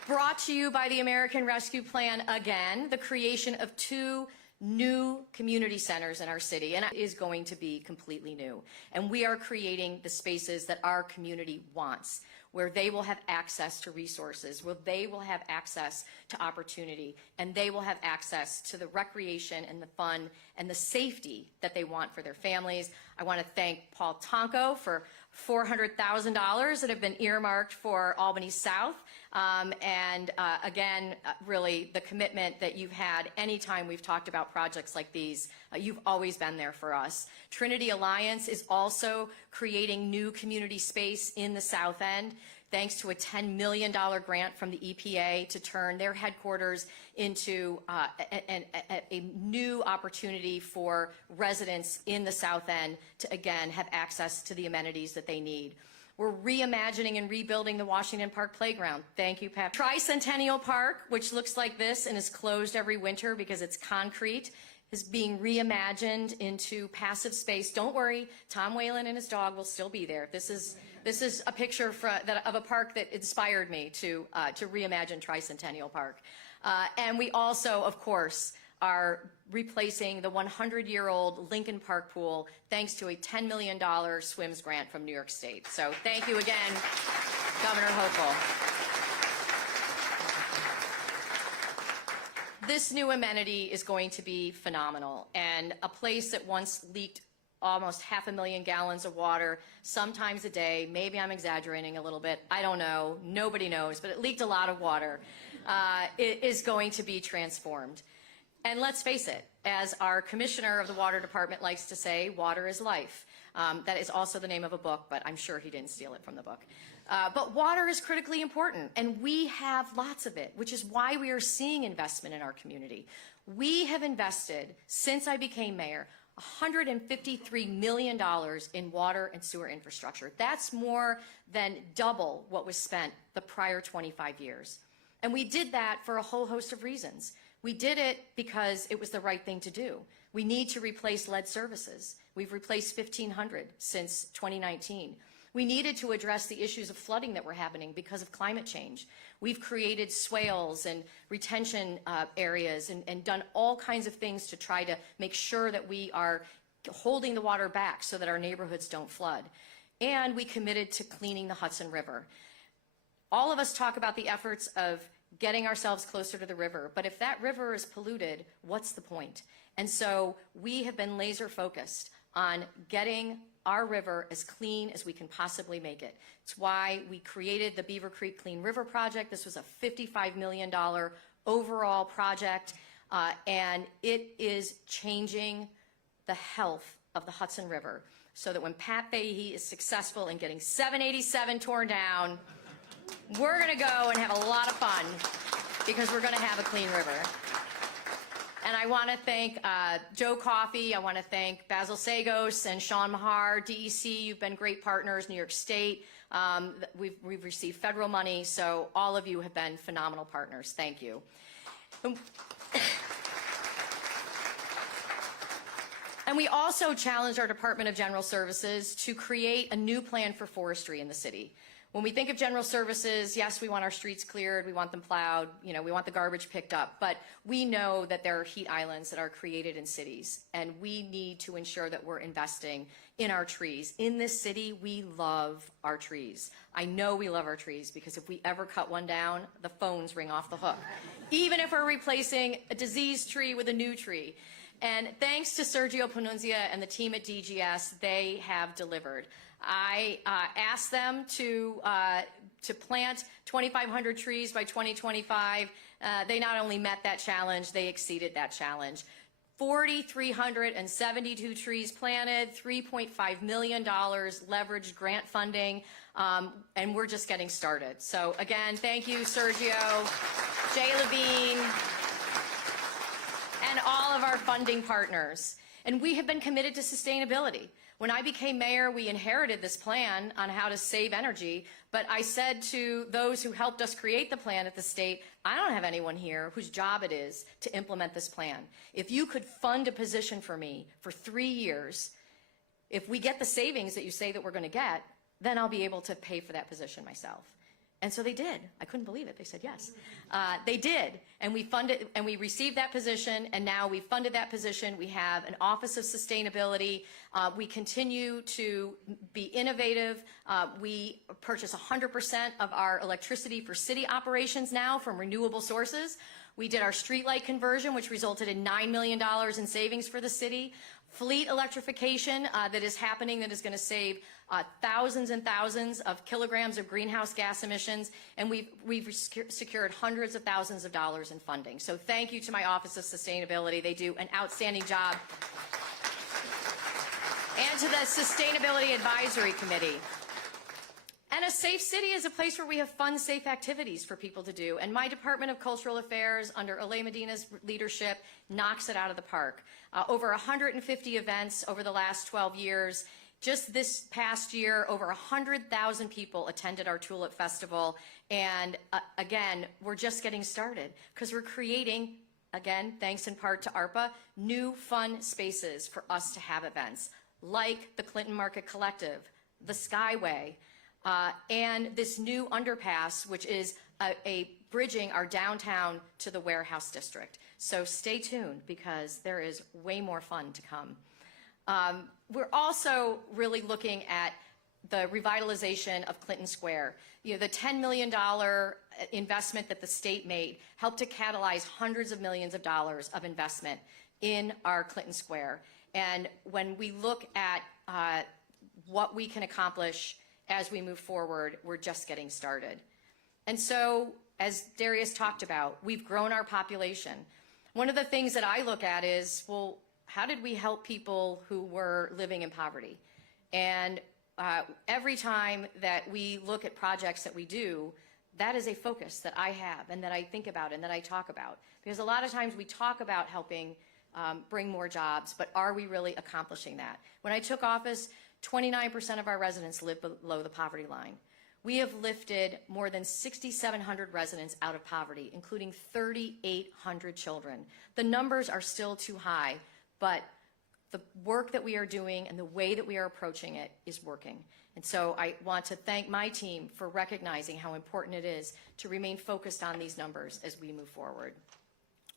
brought to you by the American Rescue Plan again, the creation of 2 new community centers in our city, and it is going to be completely new. And we are creating the spaces that our community wants, where they will have access to resources, where they will have access to opportunity, and they will have access to the recreation and the fun and the safety that they want for their families. I want to thank Paul Tonko for $400,000 that have been earmarked for Albany South. Again, really the commitment that you've had anytime we've talked about projects like these, you've always been there for us. Trinity Alliance is also creating new community space in the South End, thanks to a $10 million grant from the EPA to turn their headquarters into a new opportunity for residents in the South End to, again, have access to the amenities that they need. We're reimagining and rebuilding the Washington Park Playground. Thank you, Pat. Tricentennial Park, which looks like this and is closed every winter because it's concrete, is being reimagined into passive space. Don't worry, Tom Whalen and his dog will still be there. This is This is a picture of a park that inspired me to reimagine Tricentennial Park. And we also, of course, are replacing the 100-year-old Lincoln Park pool thanks to a $10 million SWIMS grant from New York State. So thank you again, Governor Hochul. This new amenity is going to be phenomenal, and a place that once leaked almost 500,000 gallons of water, sometimes a day, maybe I'm exaggerating a little bit, I don't know, nobody knows, but it leaked a lot of water, it is going to be transformed. And let's face it, as our commissioner of the water department likes to say, water is life. That is also the name of a book, but I'm sure he didn't steal it from the book. But water is critically important, and we have lots of it, which is why we are seeing investment in our community. We have invested, since I became mayor, $153 million in water and sewer infrastructure. That's more than double what was spent the prior 25 years. And we did that for a whole host of reasons. We did it because it was the right thing to do. We need to replace lead services. We've replaced 1,500 since 2019. We needed to address the issues of flooding that were happening because of climate change. We've created swales and retention areas and done all kinds of things to try to make sure that we are holding the water back so that our neighborhoods don't flood. And we committed to cleaning the Hudson River. All of us talk about the efforts of getting ourselves closer to the river, but if that river is polluted, what's the point? And so we have been laser focused on getting our river as clean as we can possibly make it. It's why we created the Beaver Creek Clean River Project. This was a $55 million overall project, and it is changing the health of the Hudson River so that when Pat Fahey is successful in getting 787 torn down, we're going to go and have a lot of fun because we're going to have a clean river. And I want to thank Joe Coffey, I want to thank Basil Sagos and Sean Mahar, DEC, you've been great partners, New York State. We've received federal money, so all of you have been phenomenal partners. Thank you. And we also challenged our Department of General Services to create a new plan for forestry in the city. When we think of general services, yes, we want our streets cleared, we want them plowed, we want the garbage picked up, but we know that there are heat islands that are created in cities, and we need to ensure that we're investing in our trees. In this city, we love our trees. I know we love our trees because if we ever cut one down, the phones ring off the hook, even if we're replacing a diseased tree with a new tree. And thanks to Sergio Panunzia and the team at DGS, they have delivered. I asked them to plant 2,500 trees by 2025. They not only met that challenge, they exceeded that challenge. 4,372 trees planted, $3.5 million leveraged grant funding, and we're just getting started. So again, thank you, Sergio, Jay Levine, and all of our funding partners. And we have been committed to sustainability. When I became mayor, we inherited this plan on how to save energy, but I said to those who helped us create the plan at the state, I don't have anyone here whose job it is to implement this plan. If you could fund a position for me for 3 years, if we get the savings that you say that we're going to get, then I'll be able to pay for that position myself. And so they did. I couldn't believe it. They said yes. They did. And we funded, and we received that position, and now we funded that position. We have an Office of Sustainability. We continue to be innovative. We purchase 100% of our electricity for city operations now from renewable sources. We did our streetlight conversion, which resulted in $9 million in savings for the city. Fleet electrification that is happening that is going to save thousands and thousands of kilograms of greenhouse gas emissions, and we've secured hundreds of thousands of dollars in funding. So thank you to my Office of Sustainability. They do an outstanding job. And to the Sustainability Advisory Committee. And a safe city is a place where we have fun, safe activities for people to do. And my Department of Cultural Affairs, under Alay Medina's leadership, knocks it out of the park. Over 150 events over the last 12 years. Just this past year, over 100,000 people attended our Tulip Festival. And again, we're just getting started because we're creating, again, thanks in part to ARPA, new fun spaces for us to have events, like the Clinton Market Collective, the Skyway, and this new underpass, which is a bridging our downtown to the warehouse district. So stay tuned because there is way more fun to come. We're also really looking at the revitalization of Clinton Square. You know, the $10 million investment that the state made helped to catalyze hundreds of millions of dollars of investment in our Clinton Square. And when we look at what we can accomplish as we move forward, we're just getting started. And so, as Darius talked about, we've grown our population. One of the things that I look at is, well, how did we help people who were living in poverty? And every time that we look at projects that we do, that is a focus that I have and that I think about and that I talk about. Because a lot of times we talk about helping bring more jobs, but are we really accomplishing that? When I took office, 29% of our residents live below the poverty line. We have lifted more than 6,700 residents out of poverty, including 3,800 children. The numbers are still too high, but the work that we are doing and the way that we are approaching it is working. And so I want to thank my team for recognizing how important it is to remain focused on these numbers as we move forward.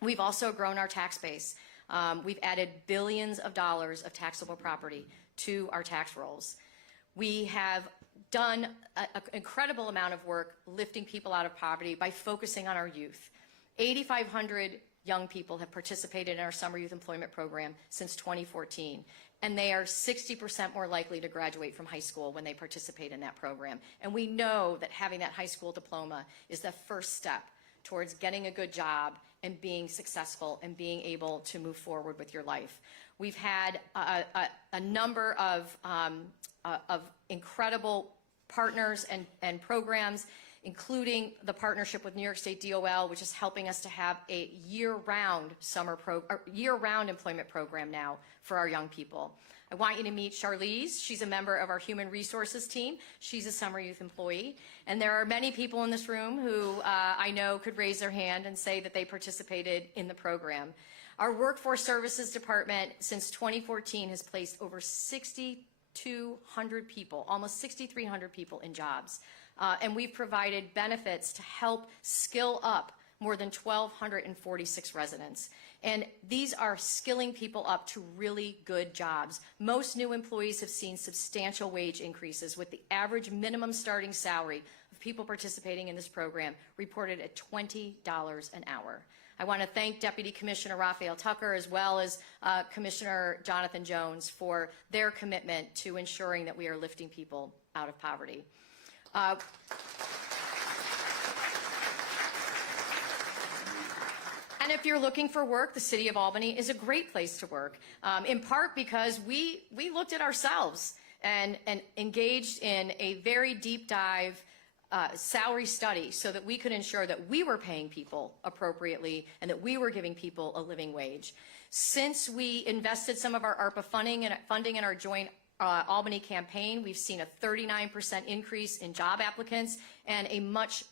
We've also grown our tax base. We've added billions of dollars of taxable property to our tax rolls. We have done an incredible amount of work lifting people out of poverty by focusing on our youth. 8,500 young people have participated in our summer youth employment program since 2014, and they are 60% more likely to graduate from high school when they participate in that program. And we know that having that high school diploma is the first step towards getting a good job and being successful and being able to move forward with your life. We've had a number of incredible partners and programs, including the partnership with New York State DOL, which is helping us to have a year-round employment program now for our young people. I want you to meet Charlize. She's a member of our human resources team. She's a summer youth employee. And there are many people in this room who I know could raise their hand and say that they participated in the program. Our workforce services department since 2014 has placed over 6,200 people, almost 6,300 people in jobs. And we've provided benefits to help skill up more than 1,246 residents. And these are skilling people up to really good jobs. Most new employees have seen substantial wage increases, with the average minimum starting salary of people participating in this program reported at $20 an hour. I want to thank Deputy Commissioner Raphael Tucker as well as Commissioner Jonathan Jones for their commitment to ensuring that we are lifting people out of poverty. And if you're looking for work, the City of Albany is a great place to work, in part because we looked at ourselves and engaged in a very deep dive salary study so that we could ensure that we were paying people appropriately and that we were giving people a living wage. Since we invested some of our ARPA funding in our joint Albany campaign, we've seen a 39% increase in job applicants and a much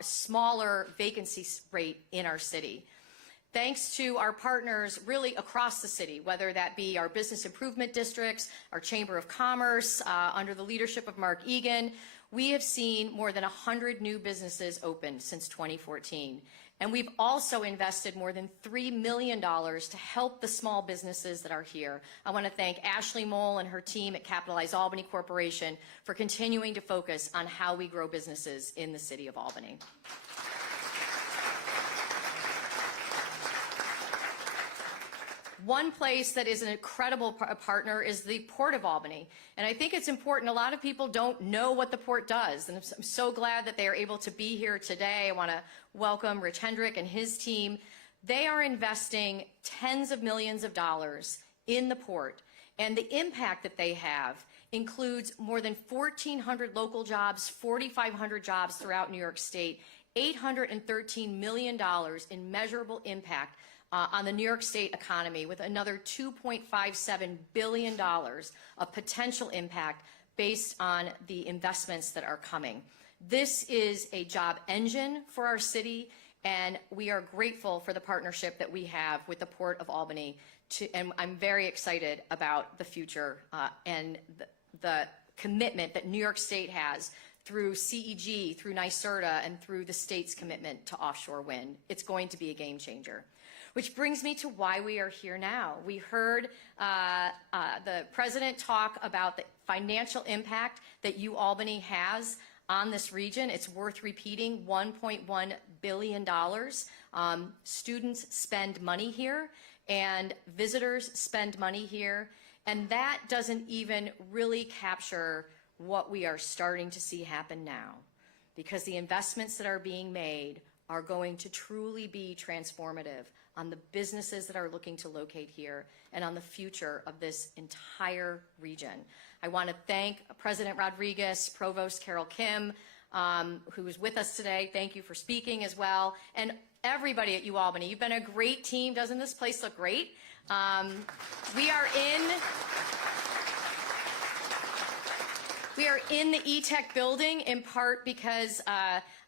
smaller vacancy rate in our city. Thanks to our partners really across the city, whether that be our business improvement districts, our Chamber of Commerce, under the leadership of Mark Egan, we have seen more than 100 new businesses open since 2014. And we've also invested more than $3 million to help the small businesses that are here. I want to thank Ashley Mole and her team at Capitalize Albany Corporation for continuing to focus on how we grow businesses in the City of Albany. One place that is an incredible partner is the Port of Albany. And I think it's important. A lot of people don't know what the port does. And I'm so glad that they are able to be here today. I want to welcome Rich Hendrick and his team. They are investing tens of millions of dollars in the port. And the impact that they have includes more than 1,400 local jobs, 4,500 jobs throughout New York State, $813 million in measurable impact on the New York State economy, with another $2.57 billion of potential impact based on the investments that are coming. This is a job engine for our city, and we are grateful for the partnership that we have with the Port of Albany, and I'm very excited about the future and the commitment that New York State has through CEG, through NYSERDA, and through the state's commitment to offshore wind. It's going to be a game changer. Which brings me to why we are here now. We heard the president talk about the financial impact that UAlbany has on this region. It's worth repeating, $1.1 billion. Students spend money here, and visitors spend money here, and that doesn't even really capture what we are starting to see happen now, because the investments that are being made are going to truly be transformative on the businesses that are looking to locate here and on the future of this entire region. I want to thank President Rodriguez, Provost Carol Kim, who is with us today. Thank you for speaking as well. And everybody at UAlbany, you've been a great team. Doesn't this place look great? We are in the eTech building in part because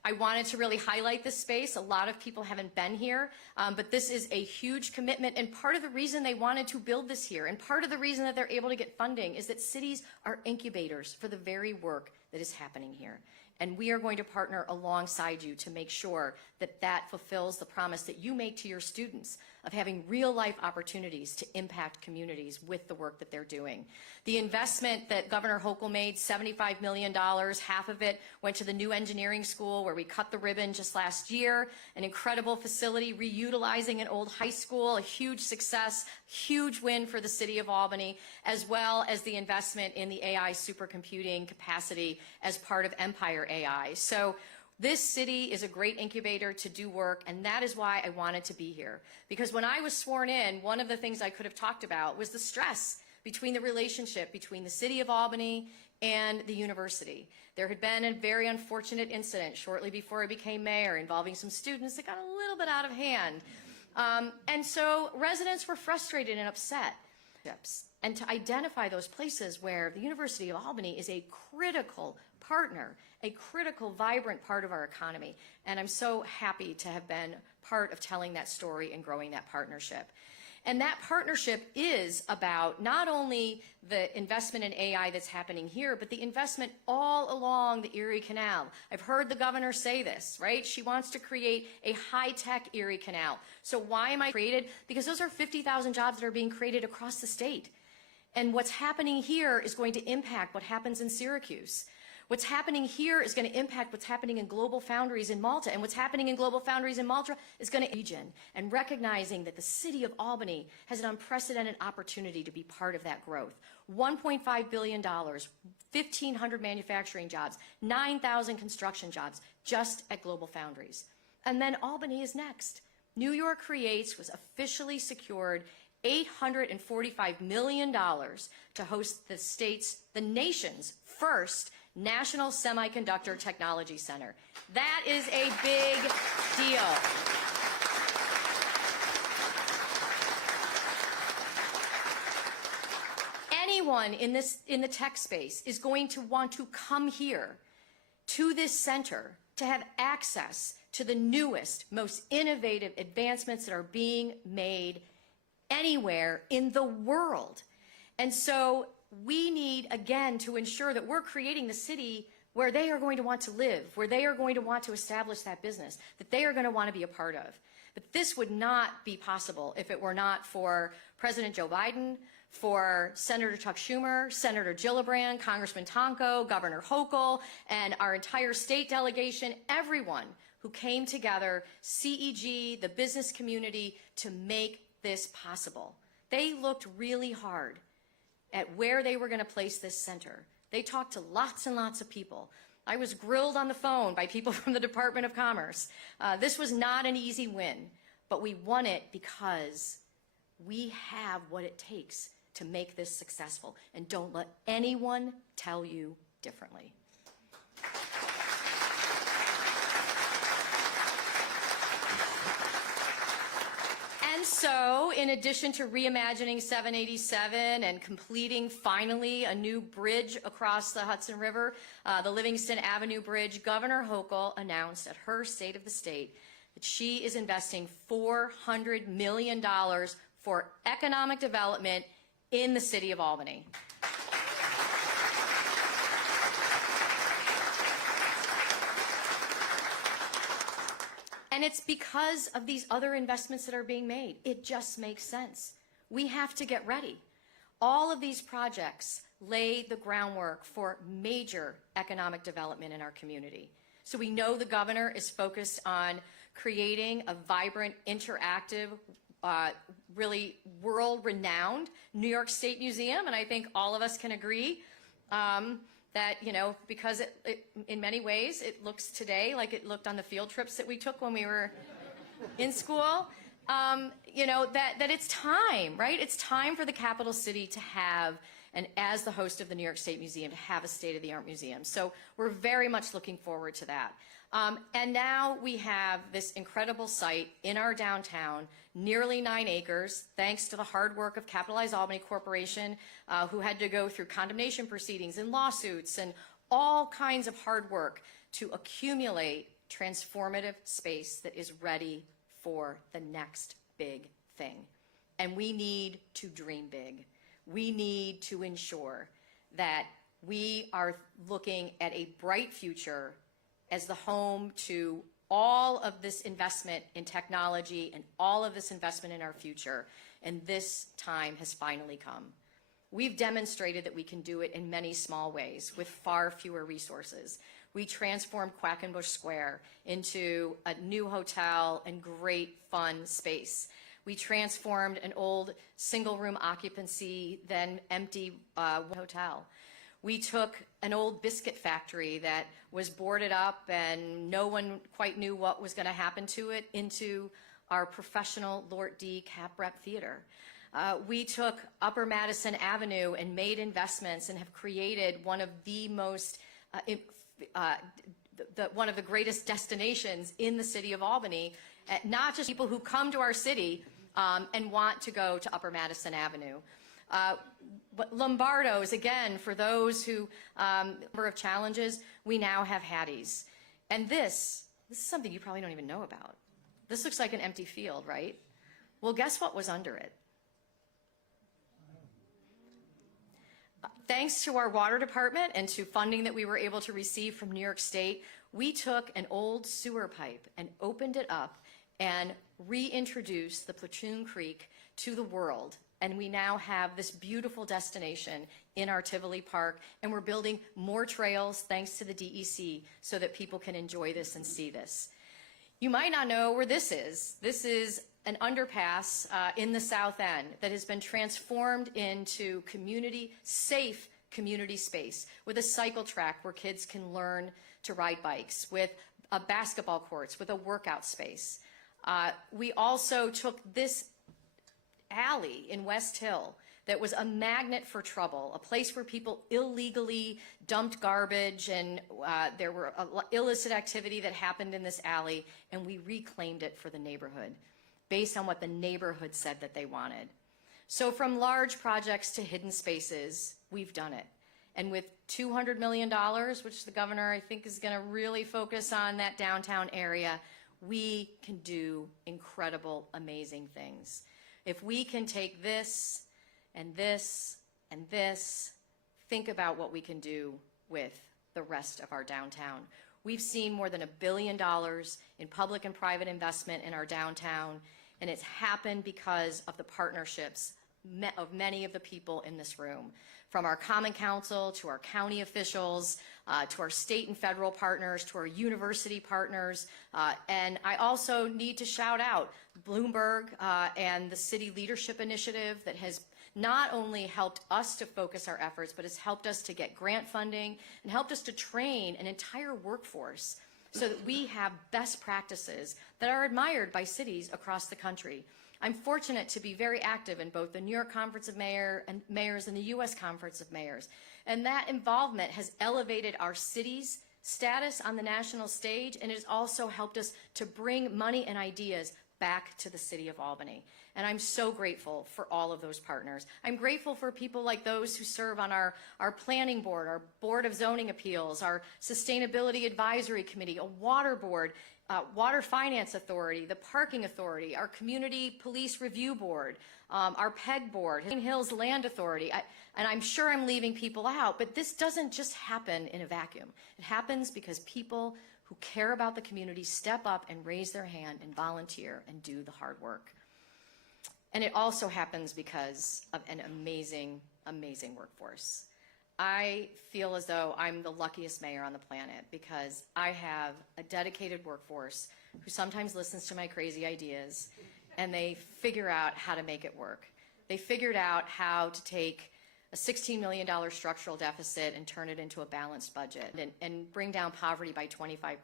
I wanted to really highlight this space. A lot of people haven't been here, but this is a huge commitment, and part of the reason they wanted to build this here, and part of the reason that they're able to get funding, is that cities are incubators for the very work that is happening here. And we are going to partner alongside you to make sure that that fulfills the promise that you make to your students of having real-life opportunities to impact communities with the work that they're doing. The investment that Governor Hochul made, $75 million, half of it went to the new engineering school where we cut the ribbon just last year, an incredible facility reutilizing an old high school, a huge success, huge win for the city of Albany, as well as the investment in the AI supercomputing capacity as part of Empire AI. So this city is a great incubator to do work, and that is why I wanted to be here. Because when I was sworn in, one of the things I could have talked about was the stress between the relationship between the city of Albany and the university. There had been a very unfortunate incident shortly before I became mayor involving some students that got a little bit out of hand. And so residents were frustrated and upset. And to identify those places where the University of Albany is a critical partner, a critical, vibrant part of our economy. And I'm so happy to have been part of telling that story and growing that partnership. And that partnership is about not only the investment in AI that's happening here, but the investment all along the Erie Canal. I've heard the governor say this, right? She wants to create a high-tech Erie Canal. So why am I created? Because those are 50,000 jobs that are being created across the state. And what's happening here is going to impact what happens in Syracuse. What's happening here is going to impact what's happening in Global Foundries in Malta. And what's happening in Global Foundries in Malta is going to region. And recognizing that the city of Albany has an unprecedented opportunity to be part of that growth. $1.5 billion, 1,500 manufacturing jobs, 9,000 construction jobs just at Global Foundries. And then Albany is next. New York Creates was officially secured $845 million to host the nation's first National Semiconductor Technology Center. That is a big deal. Anyone in the tech space is going to want to come here to this center to have access to the newest, most innovative advancements that are being made anywhere in the world. And so we need, again, to ensure that we're creating the city where they are going to want to live, where they are going to want to establish that business, that they are going to want to be a part of. But this would not be possible if it were not for President Joe Biden, for Senator Chuck Schumer, Senator Gillibrand, Congressman Tonko, Governor Hochul, and our entire state delegation, everyone who came together, CEG, the business community, to make this possible. They looked really hard at where they were going to place this center. They talked to lots and lots of people. I was grilled on the phone by people from the Department of Commerce. This was not an easy win, but we won it because we have what it takes to make this successful. And don't let anyone tell you differently. And so, in addition to reimagining 787 and completing finally a new bridge across the Hudson River, the Livingston Avenue Bridge, Governor Hochul announced at her State of the State that she is investing $400 million for economic development in the city of Albany. And it's because of these other investments that are being made. It just makes sense. We have to get ready. All of these projects lay the groundwork for major economic development in our community. So we know the governor is focused on creating a vibrant, interactive, really world-renowned New York State Museum, and I think all of us can agree that, you know, because in many ways it looks today like it looked on the field trips that we took when we were in school, you know, that it's time, right? It's time for the capital city to have, and as the host of the New York State Museum, to have a state-of-the-art museum. So we're very much looking forward to that. And now we have this incredible site in our downtown, nearly 9 acres, thanks to the hard work of Capitalize Albany Corporation, who had to go through condemnation proceedings and lawsuits and all kinds of hard work to accumulate transformative space that is ready for the next big thing. And we need to dream big. We need to ensure that we are looking at a bright future as the home to all of this investment in technology and all of this investment in our future. And this time has finally come. We've demonstrated that we can do it in many small ways with far fewer resources. We transformed Quackenbush Square into a new hotel and great fun space. We transformed an old single-room occupancy, then empty hotel. We took an old biscuit factory that was boarded up and no one quite knew what was going to happen to it into our professional Lort D Cap Rep Theater. We took Upper Madison Avenue and made investments and have created one of the most, one of the greatest destinations in the city of Albany, not just people who come to our city and want to go to Upper Madison Avenue. But Lombardo's, again, for those who, number of challenges, we now have Hattie's. And this is something you probably don't even know about. This looks like an empty field, right? Well, guess what was under it? Thanks to our water department and to funding that we were able to receive from New York State, we took an old sewer pipe and opened it up and reintroduced the Platoon Creek to the world. And we now have this beautiful destination in our Tivoli Park, and we're building more trails thanks to the DEC so that people can enjoy this and see this. You might not know where this is. This is an underpass in the South End that has been transformed into safe community space with a cycle track where kids can learn to ride bikes, with basketball courts, with a workout space. We also took this alley in West Hill that was a magnet for trouble, a place where people illegally dumped garbage, and there were illicit activity that happened in this alley, and we reclaimed it for the neighborhood based on what the neighborhood said that they wanted. So from large projects to hidden spaces, we've done it. And with $200 million, which the governor, I think, is going to really focus on that downtown area, we can do incredible, amazing things. If we can take this and this and this, think about what we can do with the rest of our downtown. We've seen more than $1 billion in public and private investment in our downtown, and it's happened because of the partnerships of many of the people in this room, from our Common Council to our county officials, to our state and federal partners, to our university partners. And I also need to shout out Bloomberg and the City Leadership Initiative that has not only helped us to focus our efforts, but has helped us to get grant funding and helped us to train an entire workforce so that we have best practices that are admired by cities across the country. I'm fortunate to be very active in both the New York Conference of Mayors and the U.S. Conference of Mayors. And that involvement has elevated our city's status on the national stage, and it has also helped us to bring money and ideas back to the city of Albany. And I'm so grateful for all of those partners. I'm grateful for people like those who serve on our planning board, our Board of Zoning Appeals, our Sustainability Advisory Committee, a water board, Water Finance Authority, the Parking Authority, our Community Police Review Board, our PEG Board, Green Hills Land Authority. And I'm sure I'm leaving people out, but this doesn't just happen in a vacuum. It happens because people who who care about the community step up and raise their hand and volunteer and do the hard work. And it also happens because of an amazing, amazing workforce. I feel as though I'm the luckiest mayor on the planet because I have a dedicated workforce who sometimes listens to my crazy ideas and they figure out how to make it work. They figured out how to take a $16 million structural deficit and turn it into a balanced budget and bring down poverty by 25%.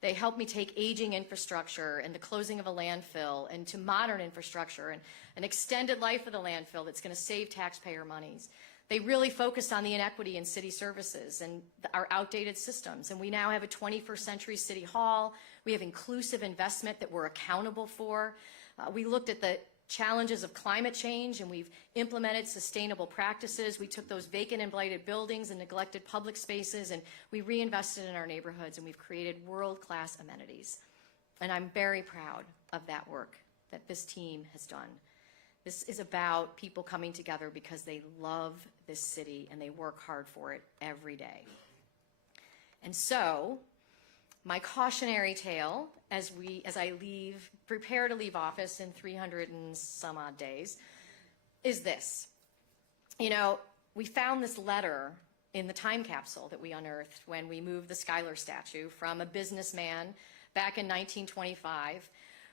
They helped me take aging infrastructure and the closing of a landfill into modern infrastructure and an extended life of the landfill that's going to save taxpayer monies. They really focused on the inequity in city services and our outdated systems. And we now have a 21st century city hall. We have inclusive investment that we're accountable for. We looked at the challenges of climate change and we've implemented sustainable practices. We took those vacant and blighted buildings and neglected public spaces and we reinvested in our neighborhoods and we've created world-class amenities. And I'm very proud of that work that this team has done. This is about people coming together because they love this city and they work hard for it every day. And so, my cautionary tale as I prepare to leave office in 300 and some odd days, is this. You know, we found this letter in the time capsule that we unearthed when we moved the Schuyler statue from a businessman back in 1925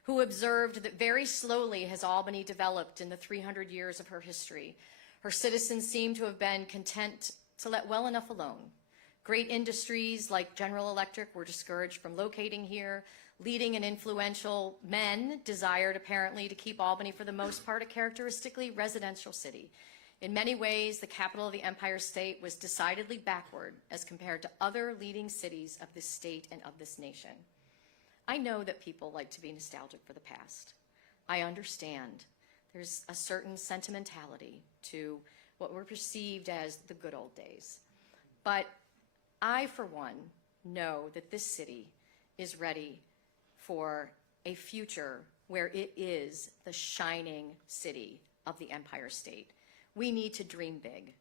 who observed that very slowly has Albany developed in the 300 years of her history. Her citizens seem to have been content to let well enough alone. Great industries like General Electric were discouraged from locating here. Leading and influential men desired apparently to keep Albany for the most part a characteristically residential city. In many ways, the capital of the Empire State was decidedly backward as compared to other leading cities of this state and of this nation. I know that people like to be nostalgic for the past. I understand. There's a certain sentimentality to what were perceived as the good old days. But I, for one, know that this city is ready for a future where it is the shining city of the Empire State. We need to dream big.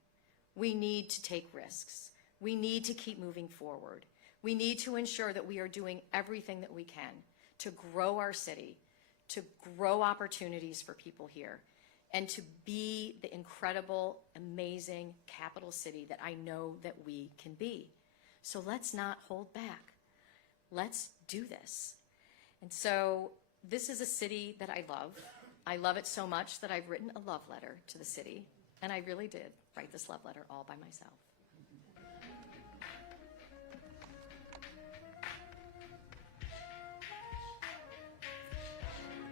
We need to take risks. We need to keep moving forward. We need to ensure that we are doing everything that we can to grow our city, to grow opportunities for people here, and to be the incredible, amazing capital city that I know that we can be. So let's not hold back. Let's do this. And so this is a city that I love. I love it so much that I've written a love letter to the city, and I really did write this love letter all by myself.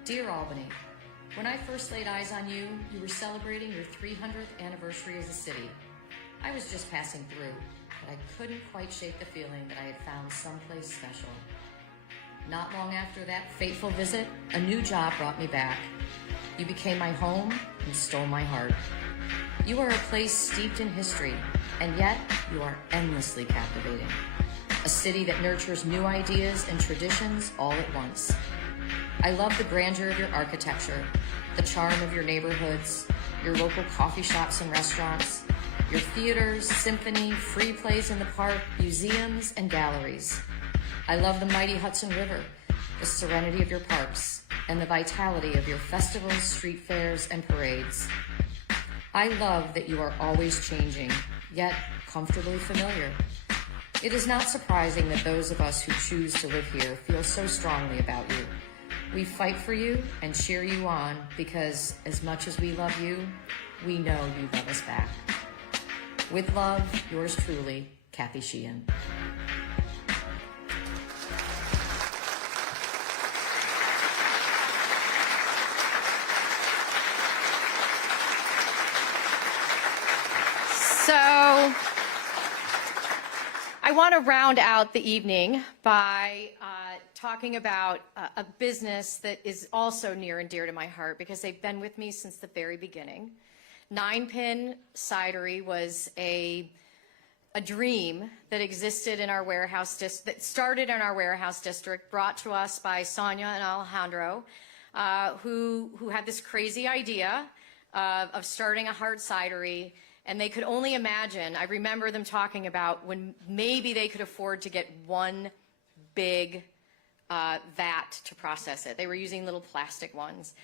Dear Albany, when I first laid eyes on you, you were celebrating your 300th anniversary as a city. I was just passing through, but I couldn't quite shake the feeling that I had found someplace special. Not long after that fateful visit, a new job brought me back. You became my home and stole my heart. You are a place steeped in history, and yet you are endlessly captivating. A city that nurtures new ideas and traditions all at once. I love the grandeur of your architecture, the charm of your neighborhoods, your local coffee shops and restaurants, your theaters, symphony, free plays in the park, museums, and galleries. I love the mighty Hudson River, the serenity of your parks, and the vitality of your festivals, street fairs, and parades. I love that you are always changing, yet comfortably familiar. It is not surprising that those of us who choose to live here feel so strongly about you. We fight for you and cheer you on because as much as we love you, we know you love us back. With love, yours truly, Kathy Sheehan. So, I want to round out the evening by talking about a business that is also near and dear to my heart because they've been with me since the very beginning. Nine Pin Cidery was a dream that existed in our warehouse that started in our warehouse district, brought to us by Sonia and Alejandro, who had this crazy idea of starting a hard cidery. And they could only imagine, I remember them talking about when maybe they could afford to get one big vat to process it. They were using little plastic ones.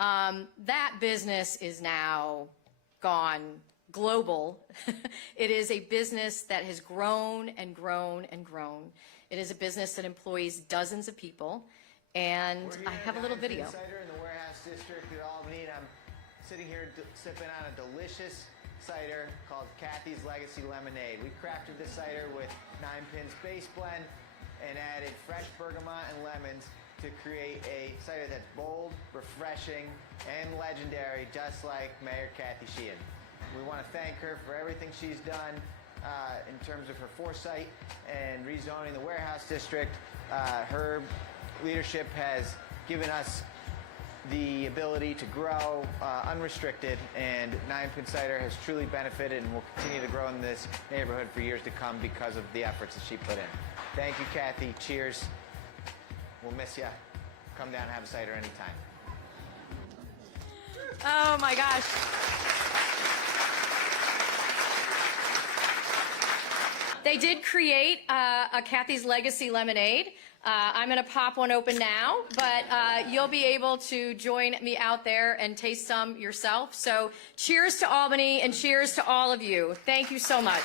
That business is now gone global. It is a business that has grown and grown and grown. It is a business that employs dozens of people, and I have a little video. Cider in the Warehouse District at Albany, and I'm sitting here sipping on a delicious cider called Kathy's Legacy Lemonade. We crafted this cider with 9 Pins base blend and added fresh bergamot and lemons to create a cider that's bold, refreshing, and legendary, just like Mayor Kathy Sheehan. We want to thank her for everything she's done in terms of her foresight and rezoning the Warehouse District. Her leadership has given us the ability to grow unrestricted, and 9 Pin Cider has truly benefited and will continue to grow in this neighborhood for years to come because of the efforts that she put in. Thank you, Kathy. Cheers. We'll miss you. Come down and have a cider anytime. Oh my gosh. They did create a Kathy's Legacy Lemonade. I'm going to pop one open now, but you'll be able to join me out there and taste some yourself. So cheers to Albany and cheers to all of you. Thank you so much.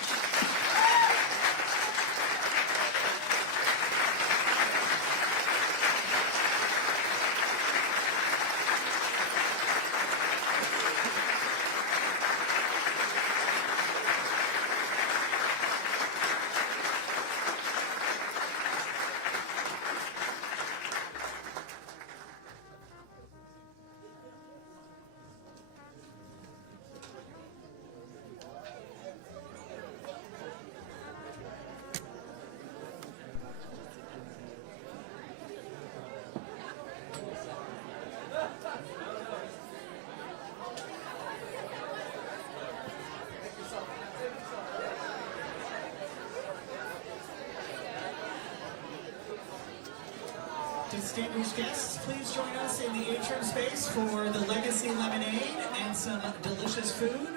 Distinguished guests, please join us in the atrium space for the Legacy Lemonade and some delicious food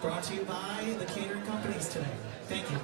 brought to you by the catering companies today. Thank you.